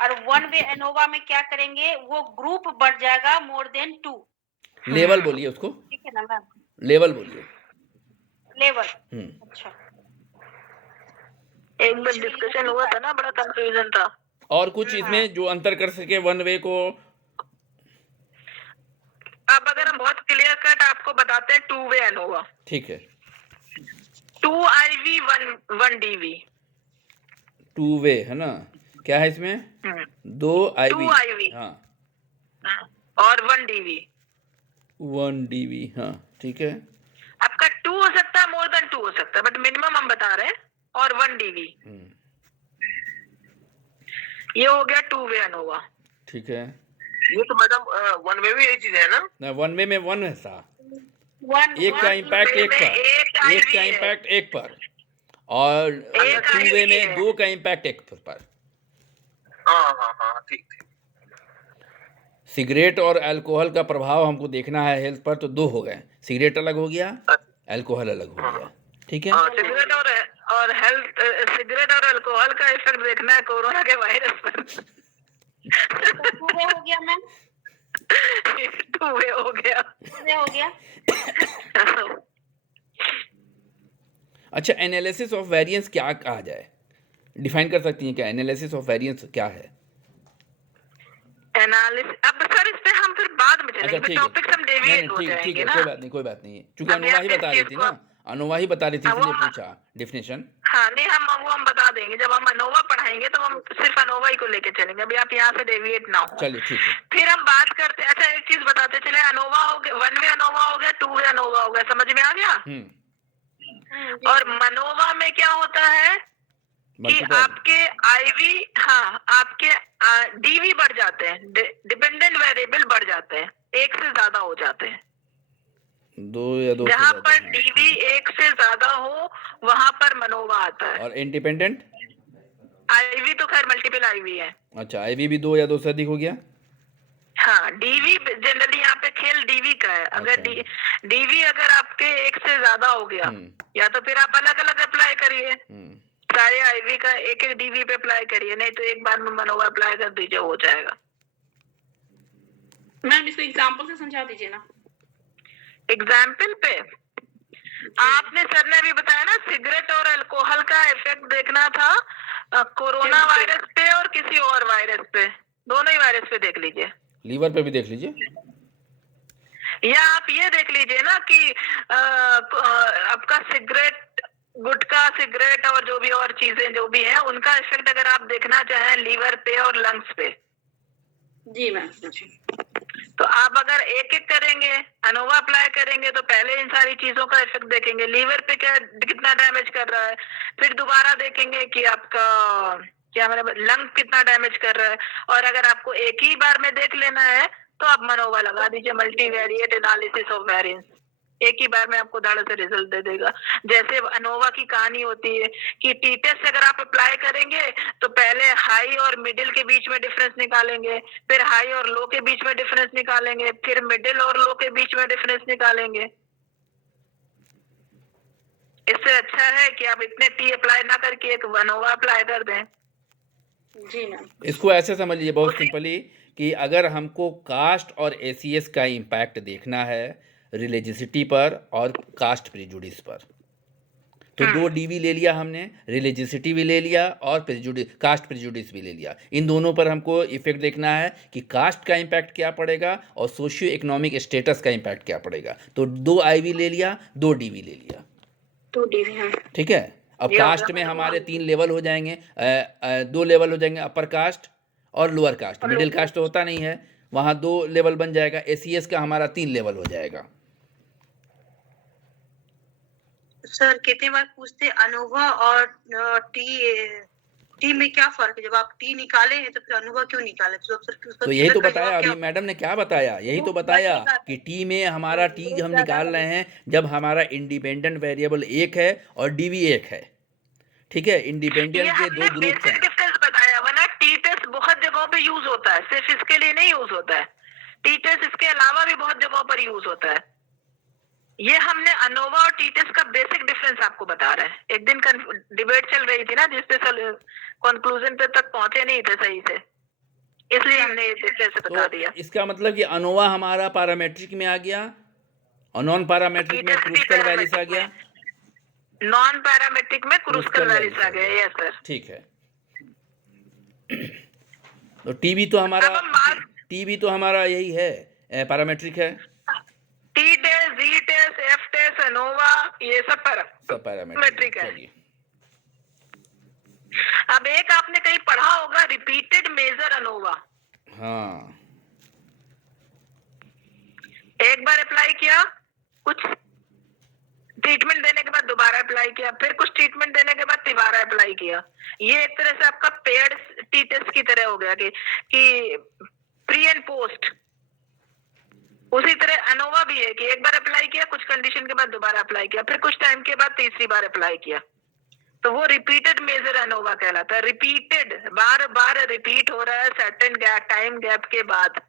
और वन वे एनोवा में क्या करेंगे, वो ग्रुप बढ़ जाएगा मोर देन 2, लेवल बोलिए उसको, ठीक है ना मैम? लेवल बोलिए। लेवल। अच्छा, एक बार डिस्कशन हुआ था ना, बड़ा कंफ्यूजन था। और कुछ इसमें जो अंतर कर सके वन वे को? अब अगर हम बहुत क्लियर कट आपको बताते हैं, 2 वे एनोवा, ठीक है, 2 IV 1 DV, 2 वे है ना, क्या है इसमें? 2 2 IV हाँ, और 1 DV। 1 DV, हाँ ठीक है। आपका 2 हो सकता है, मोर देन 2 हो सकता है, बट मिनिमम हम बता रहे हैं, और 1 DV। ये हो गया 2 वे एनोवा। ठीक है, ये तो मैडम वन वे भी यही चीज है ना? वन वे में वन है सा, वन एक का इम्पैक्ट एक पर, एक का इम्पैक्ट एक पर, और 2 वे में 2 का इम्पैक्ट एक पर। हाँ ठीक ठीक। सिगरेट और अल्कोहल का प्रभाव हमको देखना है हेल्थ पर, तो 2 हो गए, सिगरेट अलग हो गया, अल्कोहल अलग हो गया, ठीक है। सिगरेट और हेल्थ, सिगरेट और अल्कोहल का इफेक्ट देखना है कोरोना के वायरस पर। 2 वे हो गया मैम, 2 वे हो गया। 2 वे हो गया। अच्छा, एनालिसिस ऑफ वेरिएंस क्या कहा जाए, डिफाइन कर सकती हैं क्या? एनालिसिस ऑफ वेरिएंस क्या है? एनालिसिस, अब सर इस पे हम फिर बाद में अच्छा चलेंगे, ठीक टॉपिक हम है, डेविएट हो ठीक जाएंगे है, ना। कोई बात नहीं है, क्योंकि अभी अनोवा आप ही इस बता रही चीज थी को- ना, अनोवा ही बता रही थी, हाँ, वो इसलिए हम- पूछा डेफिनेशन। हाँ नहीं, हम वो हम बता देंगे जब हम अनोवा पढ़ाएंगे, तो हम सिर्फ अनोवा ही को लेके चलेंगे, अभी आप यहाँ से डेविएट ना हो। चलिए ठीक है, फिर हम बात करते हैं। अच्छा एक चीज बताते चले, अनोवा हो गया, 1 वे अनोवा हो गया, 2 वे अनोवा हो गया, समझ में आ गया? और मनोवा में क्या होता है कि मल्टीपल, आपके आईवी, हाँ आपके डीवी बढ़ जाते हैं, डिपेंडेंट वेरिएबल बढ़ जाते हैं, 1 से ज्यादा हो जाते हैं। 2 या 2 से जहाँ ज़्यादा, पर हाँ। डीवी 1 से ज्यादा हो वहां पर मनोवा आता है। और इंडिपेंडेंट? आईवी तो खैर मल्टीपल आईवी है। अच्छा, आईवी भी 2 या 2 से अधिक हो गया? हाँ, डीवी जनरली यहाँ पे खेल डीवी का है। अगर अच्छा। डीवी अगर आपके एक से ज्यादा हो गया, या तो फिर आप अलग अलग अप्लाई करिए, सारे आईवी का एक एक डीवी पे अप्लाई करिए, नहीं तो एक बार में मनोवा अप्लाई कर दीजिए, हो जाएगा। मैम इसको एग्जाम्पल से समझा दीजिए ना। एग्जाम्पल पे आपने सर ने अभी बताया ना, सिगरेट और अल्कोहल का इफेक्ट देखना था कोरोना वायरस पे और किसी और वायरस पे, दोनों ही वायरस पे देख लीजिए, लीवर पे भी देख लीजिए, या आप ये देख लीजिए ना कि आपका सिगरेट, गुटखा, सिगरेट और जो भी और चीजें जो भी हैं उनका इफेक्ट अगर आप देखना चाहें लीवर पे और लंग्स पे। जी मैम। तो आप अगर एक एक करेंगे, अनोवा अप्लाई करेंगे तो पहले इन सारी चीजों का इफेक्ट देखेंगे, लीवर पे क्या कितना डैमेज कर रहा है, फिर दोबारा देखेंगे कि आपका क्या मतलब लंग कितना डैमेज कर रहा है, और अगर आपको एक ही बार में देख लेना है तो आप मनोवा लगा दीजिए, मल्टीवेरिएट एनालिसिस ऑफ वेरिएंस, एक ही बार में आपको धड़ से रिजल्ट दे देगा। जैसे अनोवा की कहानी होती है कि टी टेस्ट अगर आप अप्लाई करेंगे तो पहले हाई और मिडिल के बीच में डिफरेंस निकालेंगे, फिर हाई और लो के बीच में डिफरेंस निकालेंगे, फिर मिडिल और लो के बीच में डिफरेंस निकालेंगे। इससे अच्छा है कि आप इतने टी अप्लाई ना करके एक अनोवा अप्लाई कर दें। जी मैम। इसको ऐसे समझ लीजिए बहुत सिंपली कि अगर हमको कास्ट और एसीएस का इम्पैक्ट देखना है रिलीजियसिटी पर और कास्ट प्रिजुडिस पर, तो दो डीवी ले लिया हमने, रिलीजियसिटी भी ले लिया और कास्ट प्रिजुडिस भी ले लिया। इन दोनों पर हमको इफेक्ट देखना है कि कास्ट का इम्पैक्ट क्या पड़ेगा और सोशियो इकोनॉमिक स्टेटस का इम्पैक्ट क्या पड़ेगा। तो 2 आईवी ले लिया, 2 डीवी ले लिया, 2 डीवी। हाँ ठीक है। अब कास्ट में हमारे 3 लेवल हो जाएंगे, 2 लेवल हो जाएंगे, अपर कास्ट और लोअर कास्ट। मिडिल कास्ट तो होता नहीं है, वहाँ 2 लेवल बन जाएगा। एसीएस का हमारा 3 लेवल हो जाएगा। सर कितने बार पूछते अनोवा और टी में क्या फर्क है? जब आप टी निकाले हैं तो फिर अनोवा क्यों निकाले? तो यही तो बताया अभी मैडम ने, क्या बताया, यही तो बताया कि टी में हमारा टी हम निकाल रहे हैं जब हमारा इंडिपेंडेंट वेरिएबल 1 है और डीवी 1 है, ठीक है। इंडिपेंडेंट के 2 ग्रुप्स हैं। डिफरेंस बताया वरना टी टेस्ट बहुत जगहों पे यूज होता है, सिर्फ इसके लिए नहीं यूज होता है। टी टेस्ट इसके अलावा भी बहुत जगहों पर यूज होता है। ये हमने अनोवा और टी टेस्ट का बेसिक डिफरेंस आपको बता रहे हैं। एक दिन डिबेट चल रही थी ना जिसपे कंक्लूजन पे तक पहुंचे नहीं थे सही से, इसलिए हमने ये डिफरेंस बता दिया। इसका मतलब कि अनोवा हमारा पैरामेट्रिक में आ गया और नॉन पैरामेट्रिक में क्रूस्कल वैल्यूज आ गया, नॉन पैरामेट्रिक में क्रूस्कल वैल्यूज आ गया। यस सर, ठीक है। तो टीवी तो हमारा यही है, पैरामेट्रिक है। टी टेस्ट, जी टेस्ट, एफ टेस्ट, अनोवा, ये सब पैरामेट्रिक है। अब एक आपने कहीं पढ़ा होगा रिपीटेड मेजर अनोवा। हाँ, एक बार अप्लाई किया, कुछ ट्रीटमेंट देने के बाद दोबारा अप्लाई किया, फिर कुछ ट्रीटमेंट देने के बाद दोबारा अप्लाई किया। ये एक तरह से आपका पेयर्ड टी टेस्ट की तरह हो गया कि प्री एंड पोस्ट। उसी तरह अनोवा भी है कि एक बार अप्लाई किया, कुछ कंडीशन के बाद दोबारा अप्लाई किया, फिर कुछ टाइम के बाद तीसरी बार अप्लाई किया, तो वो रिपीटेड मेजर अनोवा कहलाता है। रिपीटेड, बार बार रिपीट हो रहा है सर्टेन टाइम गैप के बाद।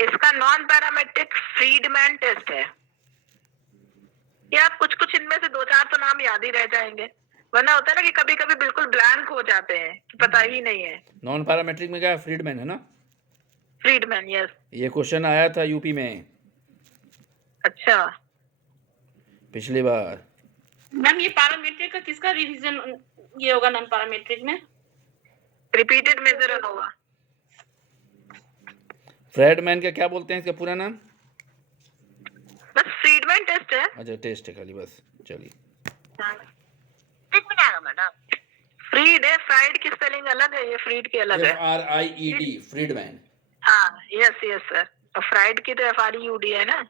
इसका नॉन पैरामेट्रिक फ्रीडमैन टेस्ट है। या कुछ कुछ इनमें से 2-4 तो नाम याद ही रह जाएंगे, वरना होता है ना कि कभी कभी बिल्कुल ब्लैंक हो जाते हैं कि पता ही नहीं है। नॉन पैरामेट्रिक में क्या फ्रीडमैन है ना, फ्रीडमैन, यस। ये क्वेश्चन आया था यूपी में। अच्छा, पिछली बार। मैम ये पैरामेट्रिक का किसका रिवीजन ये होगा नॉन पैरामेट्रिक में? Repeated measure ANOVA. फ्रीडमैन का क्या बोलते हैं इसका पूरा नाम? बस फ्रीडमैन टेस्ट है। अच्छा, टेस्ट है खाली, बस। चलिए, फ्रीड है, फ्राइड की स्पेलिंग अलग है, ये फ्रीड की अलग है। FRIED, Friedman. हाँ, यस यस सर। और फ्राइड की तो FREUD है ना।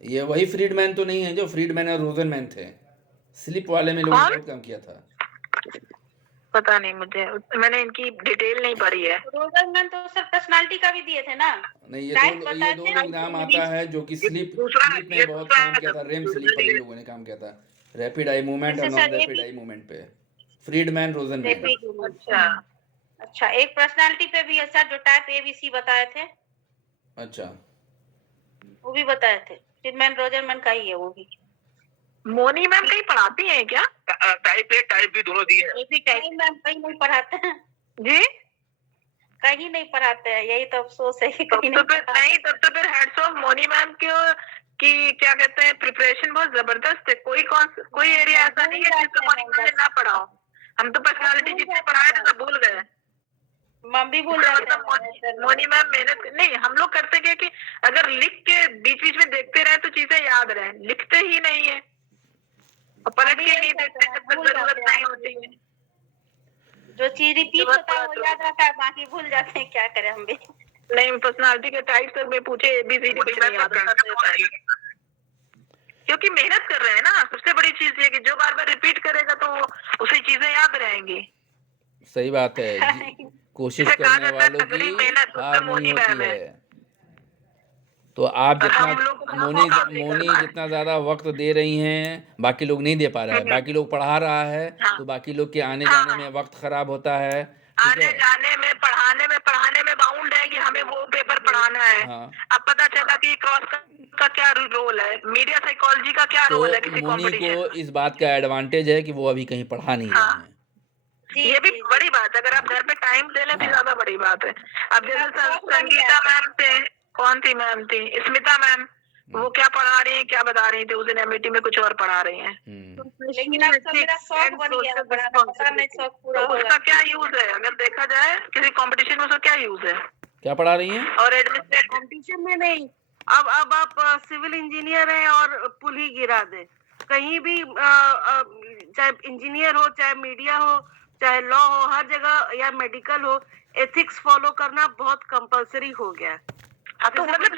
ये वही फ्रीडमैन तो नहीं है जो फ्रीडमैन और रोजनमैन थे, स्लिप वाले में लोगों ने बहुत काम किया था। पता नहीं मुझे, मैंने इनकी डिटेल नहीं पढ़ी है। रोजरमैन तो सर पर्सनालिटी का भी दिए थे ना। नहीं, ये दो लोग नाम आता है जो कि स्लीप में बहुत काम किया था, रेम स्लीप पर इन लोगों ने काम किया था, रैपिड आई मूवमेंट और नॉन रैपिड आई मूवमेंट पे। फ्रीडमैन, रोजनमैन। अच्छा, अच्छा, एक पर्सनालिटी पे भी है सर जो टाइप ABC बताए थे, अच्छा, वो भी बताए थे। टिनमैन रोजरमैन का ही है वो भी। मोनी मैम कहीं पढ़ाती हैं क्या? टाइप A टाइप B दोनों दिए हैं। ये भी कहीं मैम कहीं नहीं पढ़ाते हैं, जी, कहीं नहीं पढ़ाते हैं, यही तो अफसोस है कि तब कहीं तो नहीं फिर पढ़ाते। नहीं, तब तो फिर हेड्स ऑफ मोनी मैम की क्या कहते हैं, प्रिपरेशन बहुत जबरदस्त है। कोई एरिया ऐसा नहीं है जिसको मोनी मैम ने ना पढ़ाओ। हम तो पर्सनालिटी जितने पढ़ाए थे सब भूल गए। मम भी भूल इसका जाते मतलब हैं। मोनी मैम मेहनत नहीं, हम लोग करते क्या कि अगर लिख के बीच बीच में देखते रहे तो चीजें याद रहे, लिखते ही नहीं है और पलट के नहीं देखते जब तक जरूरत नहीं होती है। जो चीज रिपीट होता है वो याद रहता है, बाकी भूल जाते हैं, क्या करें हम भी। नहीं, पर्सनालिटी के टाइप सर में पूछे ABCD मोनी कुछ मैम नहीं तो याद रहता कंसेप्ट है। क्योंकि मेहनत कर रहे हैं ना। सबसे बड़ी चीज ये कि जो बार बार रिपीट करेगा तो उसे चीजें याद रहेंगी। सही बात है कोशिश जिसे कहा करने जाता है वालों तगड़ी की मेहनत, उसमें हार नहीं मोनी होती मैम है। है। तो आप और जितना हम लोग को मोनी मौका नहीं कर मोनी पा रहे। जितना ज़्यादा वक्त दे रही हैं बाकी लोग नहीं दे पा रहा है, बाकी लोग पढ़ा रहा है हाँ। तो बाकी लोग के आने हाँ, जाने में वक्त खराब होता है, ठीक आने है। जाने में पढ़ाने में बाउंड है कि हमें वो पेपर पढ़ाना है। हाँ। अब पता चला कि क्रॉस का क्या रोल है, मीडिया साइकोलॉजी का क्या तो रोल है किसी मोनी को कंपटीशन। इस बात का एडवांटेज है कि वो अभी कहीं पढ़ा नहीं रहे हाँ। हैं। ये भी बड़ी बात है, अगर आप घर पे टाइम दे लें तो ज्यादा बड़ी बात है। अब जैसे संगीता मैम थे, कौन थी मैम थी, स्मिता मैम, वो क्या पढ़ा रही हैं, क्या बता रही थी, उस दिन एमईटी में कुछ और पढ़ा रही हैं। लेकिन अब तो मेरा शौक बन गया पढ़ाना, पता नहीं शौक पूरा तो होगा। उसका क्या यूज है अगर देखा जाए किसी कंपटीशन में, उसका क्या यूज है? क्या पढ़ा रही हैं? और एडमिनिस्ट्रेटिव कंपटीशन में नहीं। अब आप सिविल इंजीनियर हैं और पुल ही गिरा दे, कहीं भी चाहे इंजीनियर हो, चाहे मीडिया हो, चाहे लॉ हो, हर जगह या मेडिकल हो, एथिक्स फॉलो करना बहुत कंपलसरी हो गया है। तो मतलब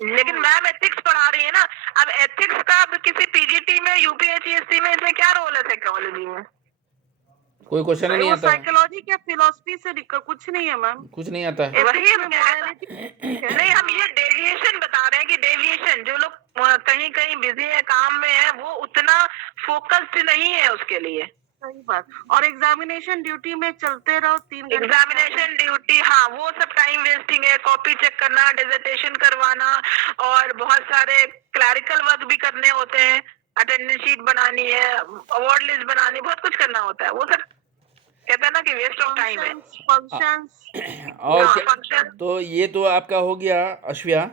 लेकिन मैम एथिक्स पढ़ा रही है ना। अब एथिक्स का अब किसी पीजीटी में, यूपीएससी में इसमें क्या रोल है साइकोलॉजी में? कोई क्वेश्चन नहीं वो आता है, साइकोलॉजी के फिलोसफी से कुछ नहीं है मैम। कुछ नहीं आता है। वही हम कह रहे हैं। नहीं, हम ये डेविएशन बता रहे हैं कि डेविएशन जो लोग कहीं कहीं बिजी है, काम में है, वो उतना फोकस्ड नहीं है उसके लिए। सही बात। और एग्जामिनेशन ड्यूटी में चलते रहो 3 घंटे। एग्जामिनेशन ड्यूटी, हाँ, वो सब टाइम वेस्टिंग है। कॉपी चेक करना, डिसर्टेशन करवाना और बहुत सारे क्लरिकल वर्क भी करने होते हैं। अटेंडेंस शीट बनानी है, अवार्ड लिस्ट बनानी, बहुत कुछ करना होता है। वो सब कहते हैं ना कि वेस्ट ऑफ टाइम है। फंक्शंस और हाँ, क्या, फंक्शन। तो ये तो आपका हो गया अश्विया।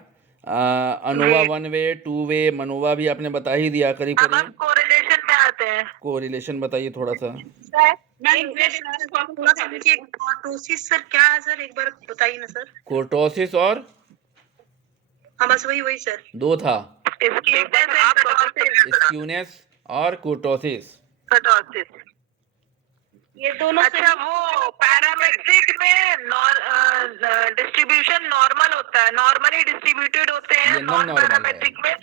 अनोवा 1 वे 2 वे मनोवा भी आपने बता ही दिया करीब अब हम करीब। कोरिलेशन में आते हैं। कोरिलेशन बताइए थोड़ा सा। कोर्टोसिस सर क्या है सर, एक बार बताइए ना सर। कोर्टोसिस और हाँ बस वही सर। दो था, स्क्यूनेस स्क्यूनेस और कोर्टोसिस। ये दोनों से अच्छा, वो पैरामेट्रिक में डिस्ट्रीब्यूशन नॉर्मल होता है, नॉर्मली डिस्ट्रीब्यूटेड होते हैं। ये नॉन non-normal है। पैरामेट्रिक में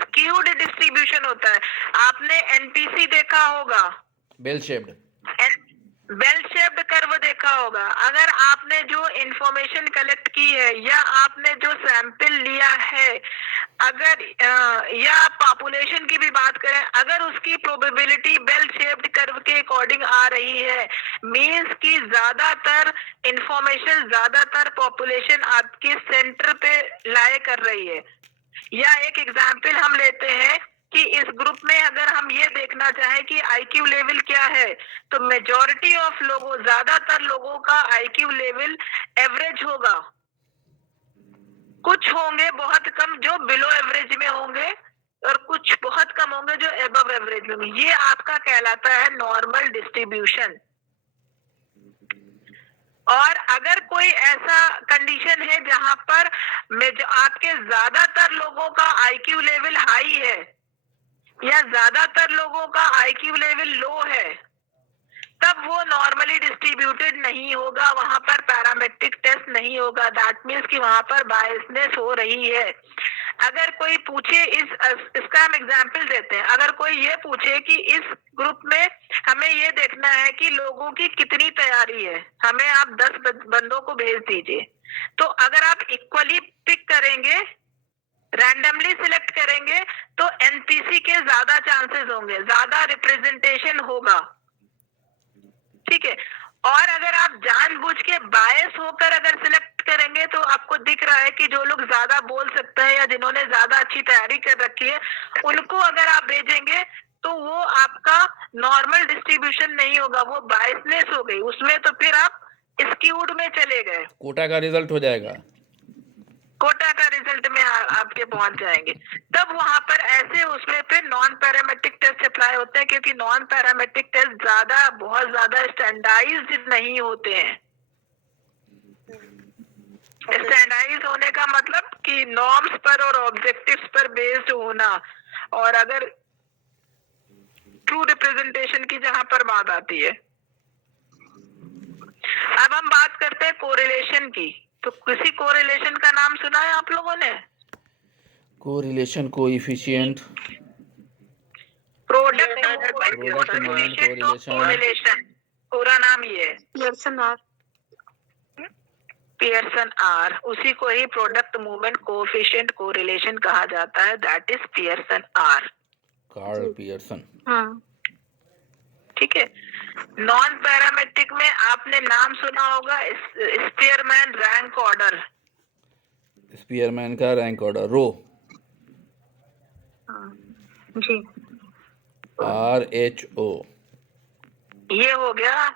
स्क्यूड डिस्ट्रीब्यूशन होता है। आपने एनपीसी देखा होगा, bell shaped. Bell shaped curve देखा होगा। अगर आपने जो इंफॉर्मेशन कलेक्ट की है या आपने जो सैंपल लिया है, अगर या पॉपुलेशन की भी बात करें, अगर उसकी प्रोबेबिलिटी बेल शेप्ड कर्व के अकॉर्डिंग आ रही है, मींस कि ज्यादातर इंफॉर्मेशन, ज्यादातर पॉपुलेशन आपके सेंटर पे लाए कर रही है। या एक एग्जाम्पल हम लेते हैं कि इस ग्रुप में अगर हम ये देखना चाहें कि आईक्यू लेवल क्या है, तो मेजॉरिटी ऑफ लोगों, ज्यादातर लोगों का आईक्यू लेवल एवरेज होगा। कुछ होंगे बहुत कम जो बिलो एवरेज में होंगे और कुछ बहुत कम होंगे जो एबव एवरेज में होंगे। ये आपका कहलाता है नॉर्मल डिस्ट्रीब्यूशन। और अगर कोई ऐसा कंडीशन है जहां पर आपके ज्यादातर लोगों का आईक्यू लेवल हाई है या ज्यादातर लोगों का आईक्यू लेवल लो है, तब वो नॉर्मली डिस्ट्रीब्यूटेड नहीं होगा, वहां पर पैरामेट्रिक टेस्ट नहीं होगा। दैट मीन्स कि वहां पर बायसनेस हो रही है। अगर कोई पूछे, इसका हम एग्जाम्पल देते हैं, अगर कोई ये पूछे कि इस ग्रुप में हमें ये देखना है कि लोगों की कितनी तैयारी है, हमें आप 10 बंदों को भेज दीजिए, तो अगर आप इक्वली पिक करेंगे, रैंडमली सिलेक्ट करेंगे, तो एनपीसी के ज्यादा चांसेस होंगे, ज्यादा रिप्रेजेंटेशन होगा, ठीक है। और अगर आप जानबूझ के बायस होकर अगर सिलेक्ट करेंगे तो आपको दिख रहा है कि जो लोग ज्यादा बोल सकते हैं या जिन्होंने ज्यादा अच्छी तैयारी कर रखी है उनको अगर आप भेजेंगे तो वो आपका नॉर्मल डिस्ट्रीब्यूशन नहीं होगा, वो बायसनेस हो गई उसमें, तो फिर आप स्क्यूड में चले गए, कोटा का रिजल्ट हो जाएगा। कोटा का रिजल्ट में आपके पहुंच जाएंगे। तब वहां पर ऐसे उसमें फिर नॉन पैरामेट्रिक टेस्ट अप्लाई होते हैं, क्योंकि नॉन पैरामेट्रिक टेस्ट बहुत ज्यादा स्टैंडर्डाइज्ड नहीं होते हैं। स्टैंडर्डाइज होने का मतलब कि नॉर्म्स पर और ऑब्जेक्टिव्स पर बेस्ड होना, और अगर ट्रू रिप्रेजेंटेशन की जहां पर बात आती है। अब हम बात करते हैं कोरिलेशन की, तो किसी कोरिलेशन का नाम सुना है आप लोगों ने? Correlation coefficient, product moment correlation, पूरा नाम ये है पियर्सन आर। पियर्सन आर, उसी को ही प्रोडक्ट मूवमेंट कोएफिशिएंट कोरिलेशन कहा जाता है, that is Pearson r, Karl Pearson. हाँ, ठीक है। नॉन पैरामेट्रिक में आपने नाम सुना होगा स्पीयरमैन रैंक ऑर्डर, स्पीयरमैन का रैंक ऑर्डर, रो, जी। RHO। ये हो गया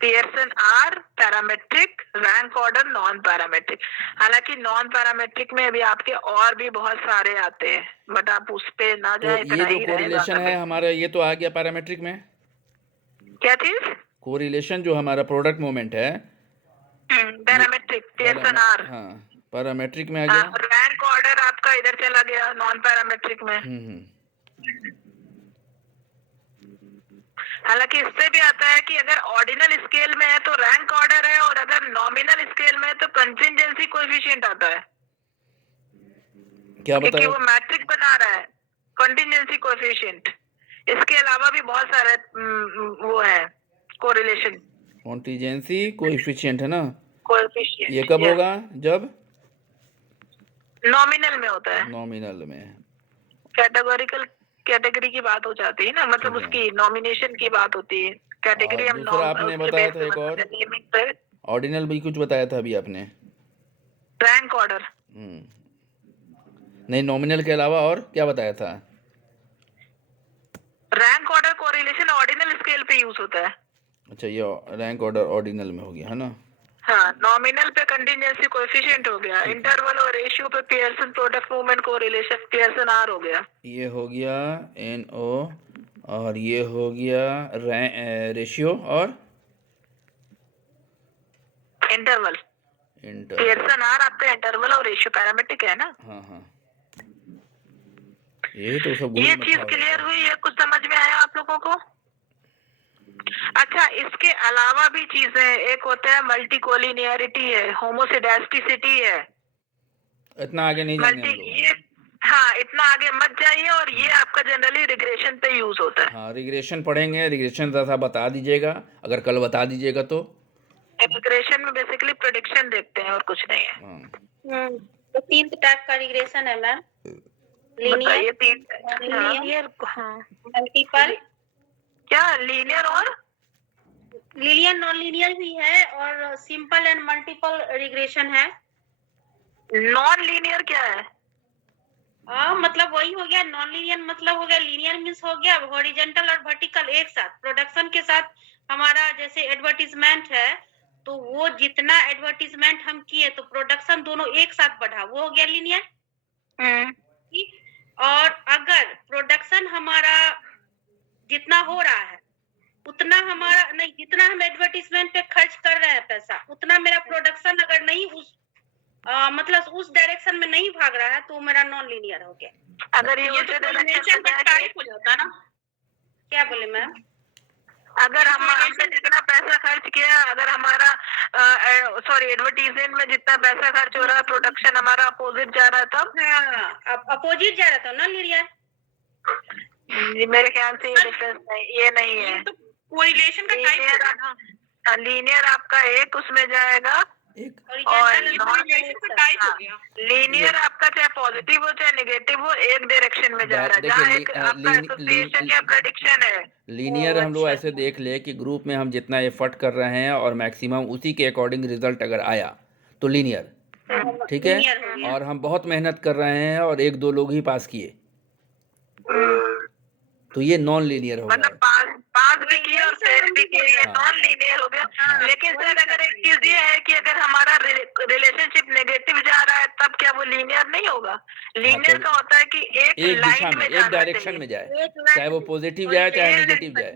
Pearson r parametric, rank order non parametric. हालांकि नॉन पैरामेट्रिक में अभी आपके और भी बहुत सारे आते हैं, बट आप उस पे ना तो जाए, ये इतना जो ही कोरिलेशन रहेगा। है हमारा, ये तो आ गया पैरामेट्रिक में। क्या चीज? कोरिलेशन जो हमारा प्रोडक्ट मोमेंट है, पैरामेट्रिक पियर्सन आर, हाँ, पैरामेट्रिक में आ गया। रैंक ऑर्डर आपका इधर चला गया नॉन पैरामेट्रिक में। हालांकि इससे भी आता है कि अगर ऑर्डिनल स्केल में है तो रैंक ऑर्डर है, और अगर नॉमिनल स्केल में है तो कंटिजेंसी कोएफिशिएंट आता है, क्या क्योंकि बताया? वो मैट्रिक बना रहा है, कंटिजेंसी कोएफिशिएंट। इसके अलावा भी बहुत सारे वो है कोरिलेशन कॉन्टिजेंसी कोएफिशिएंट है ना, कोएफिशिएंट। ये कब होगा? जब नॉमिनल में होता है, नॉमिनल में। कैटेगरी की बात हो जाती है ना, मतलब ठीक है। उसकी नॉमिनेशन की बात होती है, कैटेगरी और हम दूसरा आपने बताया था एक और, ऑर्डिनल भी कुछ बताया था अभी आपने। रैंक ऑर्डर, नहीं, नॉमिनल के अलावा और क्या बताया था? Rank order correlation ordinal scale पे यूज होता है। अच्छा, ये रैंक ऑर्डर ऑर्डिनल में हो गया है ना। हाँ, नॉमिनल पे कंटिजेंसी कोएफिशिएंट हो गया, इंटरवल और रेशियो पे Pearson product movement correlation Pearson r हो गया। ये हो गया NO, और ये हो गया रेशियो और इंटरवल। पियर्सन आर आपका इंटरवल और रेशियो पैरामेट्रिक है ना। हाँ हाँ, यही तो सब ये चीज क्लियर हुई है? कुछ समझ में आया आप लोगों को? अच्छा, इसके अलावा भी चीजें, एक होता है मल्टीकोलिनियरिटी है, होमोसिडेस्टिसिटी है। इतना आगे नहीं जाएंगे हम लोग। हाँ, इतना आगे मत जाइए, और ये आपका जनरली रिग्रेशन पे यूज होता है। हाँ, रिग्रेशन पढ़ेंगे, रिग्रेशन जैसा बता दीजिएगा, अगर कल बता दीजिएगा तो। रिग्रेशन में बेसिकली प्रेडिक्शन देखते हैं और कुछ नहीं है। हाँ, तो 3 टाइप का रिग्रेशन है मैम, लीनियर, बताइए तीन। लीनियर, हाँ, मल्टीपल, क्या लीनियर और लीनियर नॉन लीनियर भी है, और सिंपल एंड मल्टीपल रिग्रेशन है। नॉन लीनियर क्या है? मतलब वही हो गया, नॉन लीनियर मतलब हो गया, लीनियर मींस हो गया हॉरिजॉन्टल और वर्टिकल एक साथ, प्रोडक्शन के साथ। हमारा जैसे एडवर्टीजमेंट है, तो वो जितना एडवर्टीजमेंट हम किए तो प्रोडक्शन दोनों एक साथ बढ़ा, वो हो गया लीनियर। और अगर प्रोडक्शन हमारा जितना हो रहा है उतना हमारा नहीं, जितना हम एडवर्टीजमेंट पे खर्च कर रहे हैं पैसा, उतना मेरा प्रोडक्शन अगर नहीं उस मतलब उस डायरेक्शन में नहीं भाग रहा है, तो मेरा नॉन लीनियर हो गया। अगर ये ये तो combination का टाइप हो जाता है ना। क्या बोले मैम? अगर हमने जितना पैसा खर्च किया, अगर हमारा एडवर्टीजमेंट में जितना पैसा खर्च हो रहा है, प्रोडक्शन हमारा अपोजिट जा रहा है, तब हाँ, अपोजिट जा रहा था ना लीनियर। मेरे ख्याल से ये डिफरेंस नहीं, ये नहीं है। ये तो कोरिलेशन का टाइप है ना। लीनियर आपका एक उसमें जाएगा, लीनियर आपका चाहे पॉजिटिव हो चाहे नेगेटिव हो, एक डायरेक्शन में जा रहा है, जहाँ एक आपका एसोसिएशन या प्रेडिक्शन है। लीनियर हम लोग ऐसे देख ले कि ग्रुप में हम जितना एफर्ट कर रहे हैं और मैक्सिमम उसी के अकॉर्डिंग रिजल्ट अगर आया तो लीनियर, ठीक है। Linear हो गया। और हम बहुत मेहनत कर रहे हैं और 1-2 लोग ही पास किए तो ये नॉन लीनियर हो मतलब गया। पास भी किया और फेल भी किया, ये हाँ। नॉन लीनियर हो गया। लेकिन सर अगर एक चीज ये है कि अगर हमारा रिलेशनशिप नेगेटिव जा रहा है तब क्या वो लीनियर नहीं होगा? लीनियर तो का होता है कि एक एक दिशा लाइन में, में एक जाना डायरेक्शन चाहिए। में जाए, एक लाइन चाहे वो पॉजिटिव जाए चाहे नेगेटिव जाए।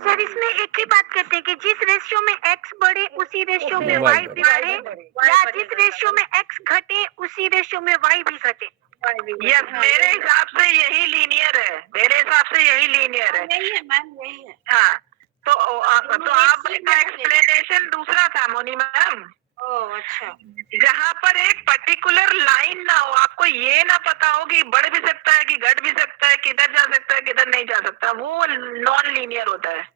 सर इसमें एक ही बात करते हैं कि जिस रेशियो में x बढ़े उसी रेशियो में Y y भी बढ़े, या जिस रेशियो में x घटे उसी रेशियो में y भी घटे। यस, मेरे हिसाब से यही लीनियर है, मेरे हिसाब से यही लीनियर है। यही है मैम, यही है। हाँ, तो दोनों एक आपका सीन में एक्सप्लेनेशन दूसरा था मोनी मैम, ओह अच्छा। जहाँ पर एक पर्टिकुलर लाइन ना हो, आपको ये ना पता हो कि बढ़ भी सकता है कि घट भी सकता है, किधर जा सकता है किधर नहीं जा सकता, वो नॉन लीनियर होता है।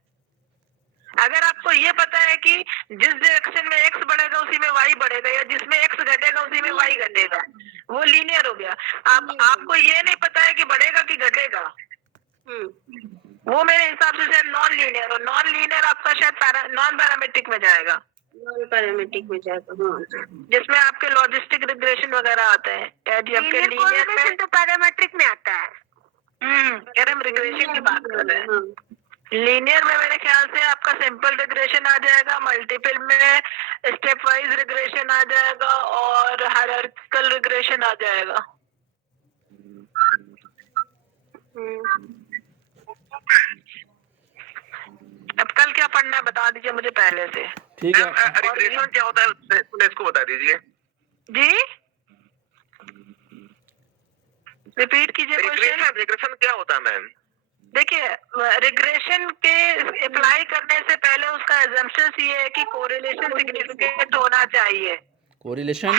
अगर आपको ये पता है कि जिस डायरेक्शन में x बढ़ेगा उसी में y बढ़ेगा, या जिसमें x घटेगा उसी में y घटेगा, वो लीनियर हो गया। आपको ये नहीं पता है कि बढ़ेगा कि घटेगा, वो मेरे हिसाब से शायद नॉन लीनियर, और नॉन लीनियर आपका शायद नॉन पैरामीट्रिक में जाएगा, नॉन पैरामीट्रिक में जाएगा। हाँ जिसमें आपके लॉजिस्टिक रिग्रेशन वगैरह आते हैं। जबकि लीनियर लीनियर कोरिलेशन में तो पैरामीट्रिक में आता है। हम रिग्रेशन की बात कर रहे हैं। हाँ। लीनियर में मेरे ख्याल से आपका सिंपल रिग्रेशन आ जाएगा, मल्टीपल में स्टेप वाइज रिग्रेशन आ जाएगा, और हायरार्किकल रिग्रेशन आ जाएगा। अब कल क्या पढ़ना है बता दीजिए मुझे पहले से। ठीक है। रिग्रेशन क्या होता है उसने इसको बता दीजिए। जी रिपीट कीजिए क्वेश्चन। रिग्रेशन क्या होता है मैम? देखिए, रिग्रेशन के अप्लाई करने से पहले उसका एजम्पशंस ये है कि कोरिलेशन सिग्निफिकेंट होना चाहिए, कोरिलेशन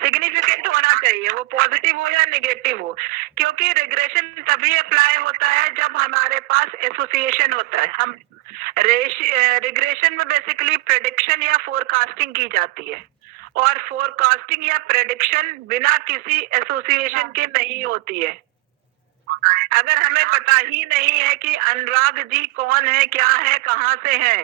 सिग्निफिकेंट होना चाहिए, वो पॉजिटिव हो या नेगेटिव हो। क्योंकि रिग्रेशन तभी अप्लाई होता है जब हमारे पास एसोसिएशन होता है। हम रिग्रेशन में बेसिकली प्रेडिक्शन या फोरकास्टिंग की जाती है, और फोरकास्टिंग या प्रेडिक्शन बिना किसी एसोसिएशन के नहीं होती है। अगर हमें पता ही नहीं है कि अनुराग जी कौन है, क्या है, कहाँ से है,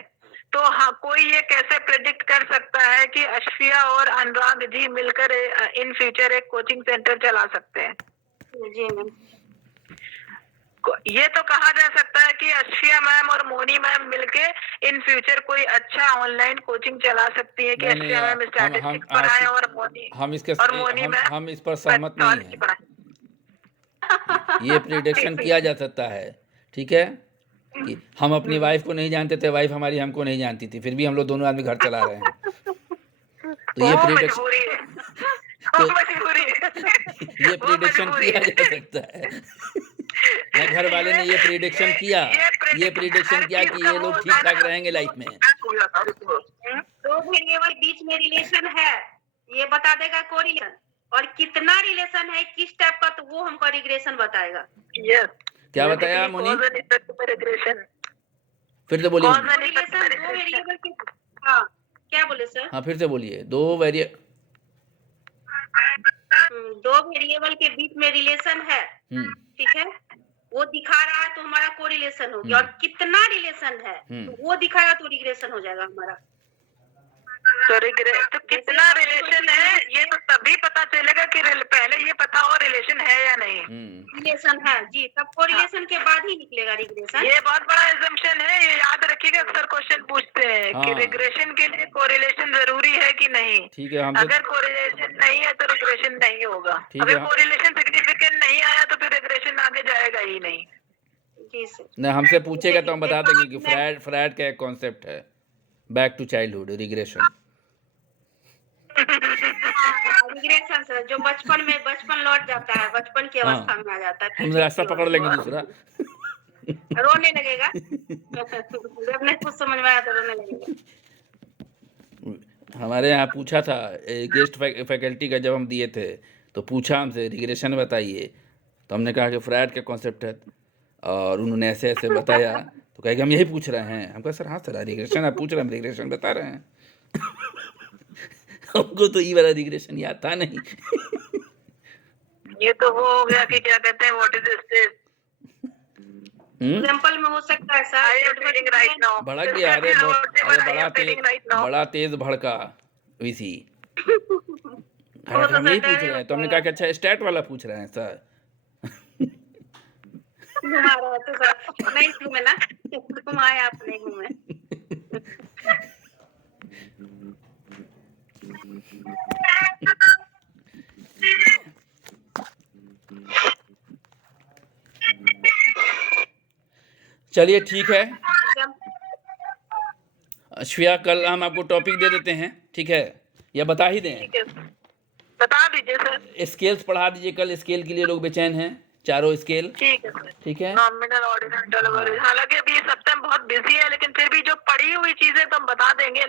तो हाँ, कोई ये कैसे प्रेडिक्ट कर सकता है कि अशफिया और अनुराग जी मिलकर इन फ्यूचर एक कोचिंग सेंटर चला सकते हैं? जी मैम। ये तो कहा जा सकता है कि अशफिया मैम और मोनी मैम मिलके इन फ्यूचर कोई अच्छा ऑनलाइन कोचिंग चला सकती है कि नहीं, नहीं, अशफिया मैम स्टैटिस्टिक्स हम पढ़ाएं और मोनी हम इस पर सहमत नहीं हैं। ये प्रिडिक्शन किया जा सकता है, ठीक है, कि हम अपनी वाइफ को नहीं जानते थे, वाइफ हमारी हमको नहीं जानती थी, फिर भी हम लोग दोनों आदमी घर चला रहे हैं। तो ये प्रिडिक्शन ये प्रिडिक्शन किया जा सकता है। या घर वाले ने ये प्रिडिक्शन किया कि ये लोग ठीक ठाक रहेंगे लाइफ में। दो वेरिएबल बीच में रिलेशन है, ये बता देगा कोरिलेशन, और कितना रिलेशन है किस टाइप का, तो वो हमको रिग्रेशन बताएगा। क्या बताया मोनी? रिग्रेशन फिर से बोलिए। कोरिलेशन दो वेरिएबल के, हाँ क्या बोले सर? हाँ फिर से बोलिए। दो वेरिएबल के बीच में रिलेशन है, ठीक है, वो दिखा रहा है तो हमारा कोरिलेशन हो गया, और कितना रिलेशन है तो वो दिखाएगा तो रिग्रेशन हो जाएगा हमारा। तो कितना रिलेशन है ये तो तभी पता चलेगा कि पहले ये पता हो रिलेशन है या नहीं। रिलेशन है जी, तब कोरिलेशन के बाद ही निकलेगा रिग्रेशन। ये बहुत बड़ा एजम्पशन है, ये याद रखिएगा, अक्सर क्वेश्चन पूछते हैं कि रिग्रेशन के लिए कोरिलेशन जरूरी है कि नहीं। ठीक है, अगर कोरिलेशन नहीं है तो रिग्रेशन नहीं होगा। अगर कोरिलेशन सिग्निफिकेंट नहीं आया तो फिर रिग्रेशन आगे जाएगा ही नहीं। जी सर। नहीं, हमसे पूछेगा तो हम बता देंगे कि फ्रायड का एक कॉन्सेप्ट है, back to childhood regression. Regression sir, जो बचपन लौट जाता है, बचपन की अवस्था में आ जाता है, हम रास्ता पकड़ लेंगे दूसरा। रोने लगेगा जब नहीं कुछ समझ में आया तो रोने लगेगा। हमारे यहाँ पूछा था गेस्ट फैकल्टी का, जब हम दिए थे तो पूछा हमसे रिग्रेशन बताइए, तो हमने कहा कि फ्रायड का कॉन्सेप्ट है, और उन्होंने ऐसे ऐसे बताया, तो कहेगा हम यही पूछ रहे हैं। हम कहा सर हाँ सर, रिग्रेशन आप पूछ रहे हैं, रिग्रेशन बता रहे हैं। हमको तो ये वाला रिग्रेशन याद था नहीं। ये तो वो हो गया कि क्या कहते हैं, व्हाट इज स्टेज। एग्जाम्पल में हो सकता है I am sir feeling right now. भड़क गया, अरे Whatever I बड़ा am feeling right Tej, now. बड़ा तेज भड़का वीसी। वो तो हम यही सर पूछ रहे हैं, तो हमने कहा कि अच्छा स्टैट वाला पूछ रहे हैं सर। घुमा रहा है तो सर नहीं घूमे ना, घुमाए आपने घूमे। चलिए ठीक है श्रेया, कल हम आपको टॉपिक दे देते हैं, ठीक है, या बता ही दें? ठीक है, बता दीजिए सर। स्केल्स पढ़ा दीजिए कल, स्केल के लिए लोग बेचैन हैं, चारों स्केल, ठीक है सर। ठीक है। Nominal, ordinal, delivery. हालांकि अभी ये सब टाइम बहुत बिजी है, लेकिन फिर भी जो पढ़ी हुई चीजें तो हम बता देंगे।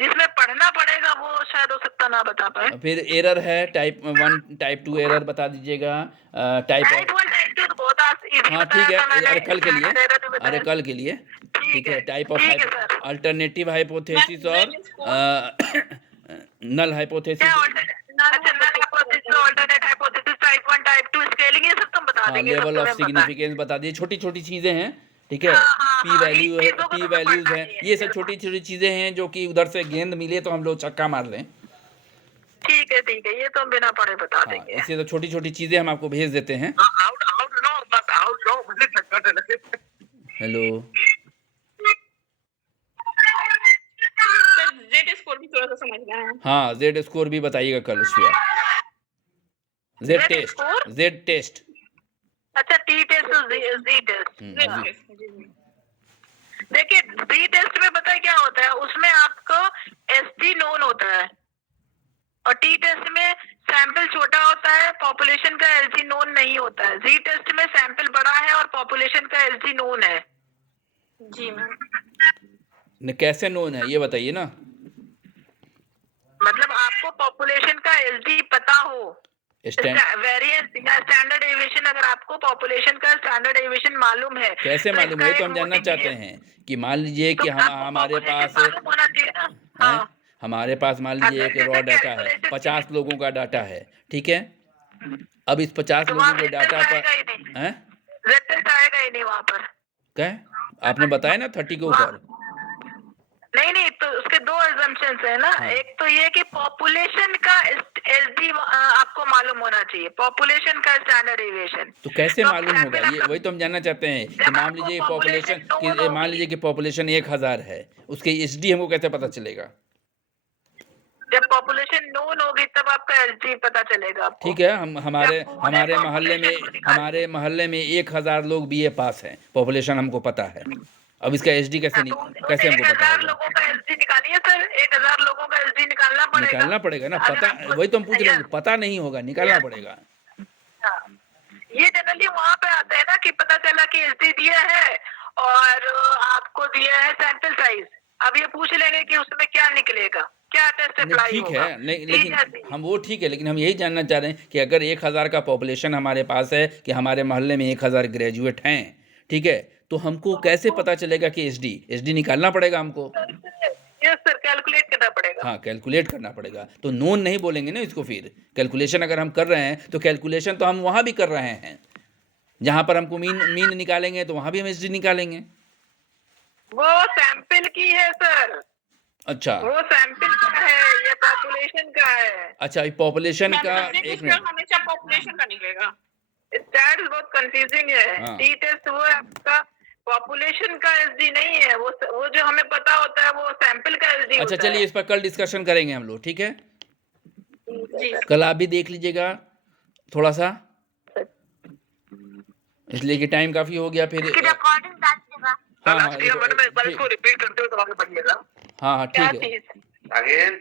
जिसमें पढ़ना पड़ेगा वो शायद हो सकता ना बता पाए। फिर एरर है, टाइप 1 टाइप 2 एरर बता दीजिएगा, टाइप टाइप 1 टाइप 2 तो बहुत इजी हाँ ठीक बताया था है, मैंने। अरे कल के लिए, एरर भी बताया। अरे कल के लिए, ठीक है। टाइप ऑफ ठीक है सर। अल्टरनेटिव हाइपोथेसिस और नल हाइपोथेसिस, क्या alternate hypothesis, type 1 type 2 scaling, ये सब तुम बता हाँ, देंगे। लेवल सब ऑफ तुम्हें पता है। सिग्निफिकेंस बता दिए, छोटी छोटी चीज़ें हैं, ठीक है। हाँ, पी वैल्यू इन है, चीजों को पी तो वैल्यूज पढ़ना है, ही है। ये सब छोटी छोटी चीज़ें हैं जो कि उधर से गेंद मिले तो हम लोग छक्का मार लें। ठीक है, ये तो हम बिना पढ़े बता हाँ, देंगे। इसलिए तो छोटी छोटी चीज़ें हम आपको भेज देते हैं। हेलो, सर जेड स्कोर भी थोड़ा सा समझना है। हाँ जेड स्कोर भी बताइएगा कल Shreya. Z Z test, score? Z test, अच्छा, टी टेस्ट और जी टेस्ट। देखिए, जी टेस्ट में पता है क्या होता है, उसमें आपको एसडी नोन होता है, और टी टेस्ट में सैंपल छोटा होता है, पॉपुलेशन का एसडी नोन नहीं होता है। जी टेस्ट में सैंपल बड़ा है और पॉपुलेशन का एसडी नोन है। जी मैम। न कैसे नोन है ये बताइए ना। मतलब आपको पॉपुलेशन का एसडी पता हो, वेरिएंस या स्टैंडर्ड डेविएशन, अगर आपको पॉपुलेशन का स्टैंडर्ड डेविएशन मालूम है, कैसे तो मालूम है, इसका तो एक हम जानना motive चाहते है। हैं कि मान लीजिए कि तो हम आपको हमारे population पास मालूम होना चाहिए ना। हैं, हाँ। हमारे पास मान लीजिए एक जैसे रॉ डाटा है, calculation 50 लोगों का डाटा है, ठीक है। अब इस 50 तो लोगों वहाँ के Z डाटा test पर आएगा ही नहीं। हैं, Z test आएगा ही नहीं वहाँ पर। क्या आपने बताया ना 30 के ऊपर। नहीं, तो उसके दो assumptions है ना। हाँ। एक तो ये कि पॉपुलेशन का एसडी आपको मालूम होना चाहिए, पॉपुलेशन का स्टैंडर्ड डेविएशन। तो कैसे तो मालूम होगा, ये वही तो हम जानना चाहते हैं कि जब मान आपको लीजिए population known कि मान होगी। लीजिए कि पॉपुलेशन 1000 है, उसके एसडी हमको कैसे पता चलेगा? जब पॉपुलेशन नोन होगी तब आपका एसडी पता चलेगा आपको। ठीक है, हम हमारे जब पूरे हमारे मोहल्ले population को में निकाल- हमारे मोहल्ले में 1000 लोग बीए पास हैं, पॉपुलेशन हमको पता है। अब इसका एसडी कैसे तो कैसे हमको पता 1000 होगा? लोगों का एसडी निकालिए सर, 1000 लोगों का एसडी निकालना पड़ेगा। निकालना पड़ेगा ना, अगर पता, आपको- वही तो हम पूछ रहे हैं, पता नहीं होगा, निकालना पड़ेगा। हाँ। ये जनरली वहाँ पे आता है ना कि पता चला कि एसडी दिया है और आपको दिया है सैंपल साइज। अब ये पूछ लेंगे कि उसमें क्या निकलेगा, क्या टेस्ट नहीं, अप्लाई ठीक होगा। है, नहीं ठीक लेकिन है जी। हम वो ठीक है, लेकिन हम यही जानना चाह रहे हैं कि अगर 1000 का पॉपुलेशन हमारे पास है, कि हमारे मोहल्ले में 1000 ग्रेजुएट हैं, ठीक है, तो हमको कैसे पता चलेगा कि एसडी निकालना पड़ेगा हमको। यस सर, कैलकुलेट करना पड़ेगा। हाँ, कैलकुलेट करना पड़ेगा, तो नोन नहीं बोलेंगे ना इसको। फिर कैलकुलेशन अगर हम कर रहे हैं तो कैलकुलेशन तो हम वहाँ भी कर रहे हैं, जहाँ पर हमको मीन निकालेंगे तो वहाँ भी हम एसडी निकालेंगे। वो सैंपल की है सर, अच्छा, वो सैंपल का है, ये पॉपुलेशन का है। अच्छा, पॉपुलेशन का एक मिनट, हमेशा पॉपुलेशन का निकलेगा। स्टैट्स बहुत कंफ्यूजिंग है। हाँ। टी टेस्ट वो है आपका, पॉपुलेशन का एसडी नहीं है। वो जो हमें पता होता है वो सैंपल का एसडी अच्छा होता चलिए, है। इस पर कल डिस्कशन करेंगे हम लोग, ठीक है। जी। कल आप भी देख लीजिएगा थोड़ा सा, इसलिए कि टाइम काफी हो गया फिर। रिकॉर्डिंग डाल दीजिएगा। हाँ हाँ मैडम एक बार इसको रिपीट करते हुए दोबारा पढ़िएगा हाँ हाँ क्या ठीक है। चीज? अगेन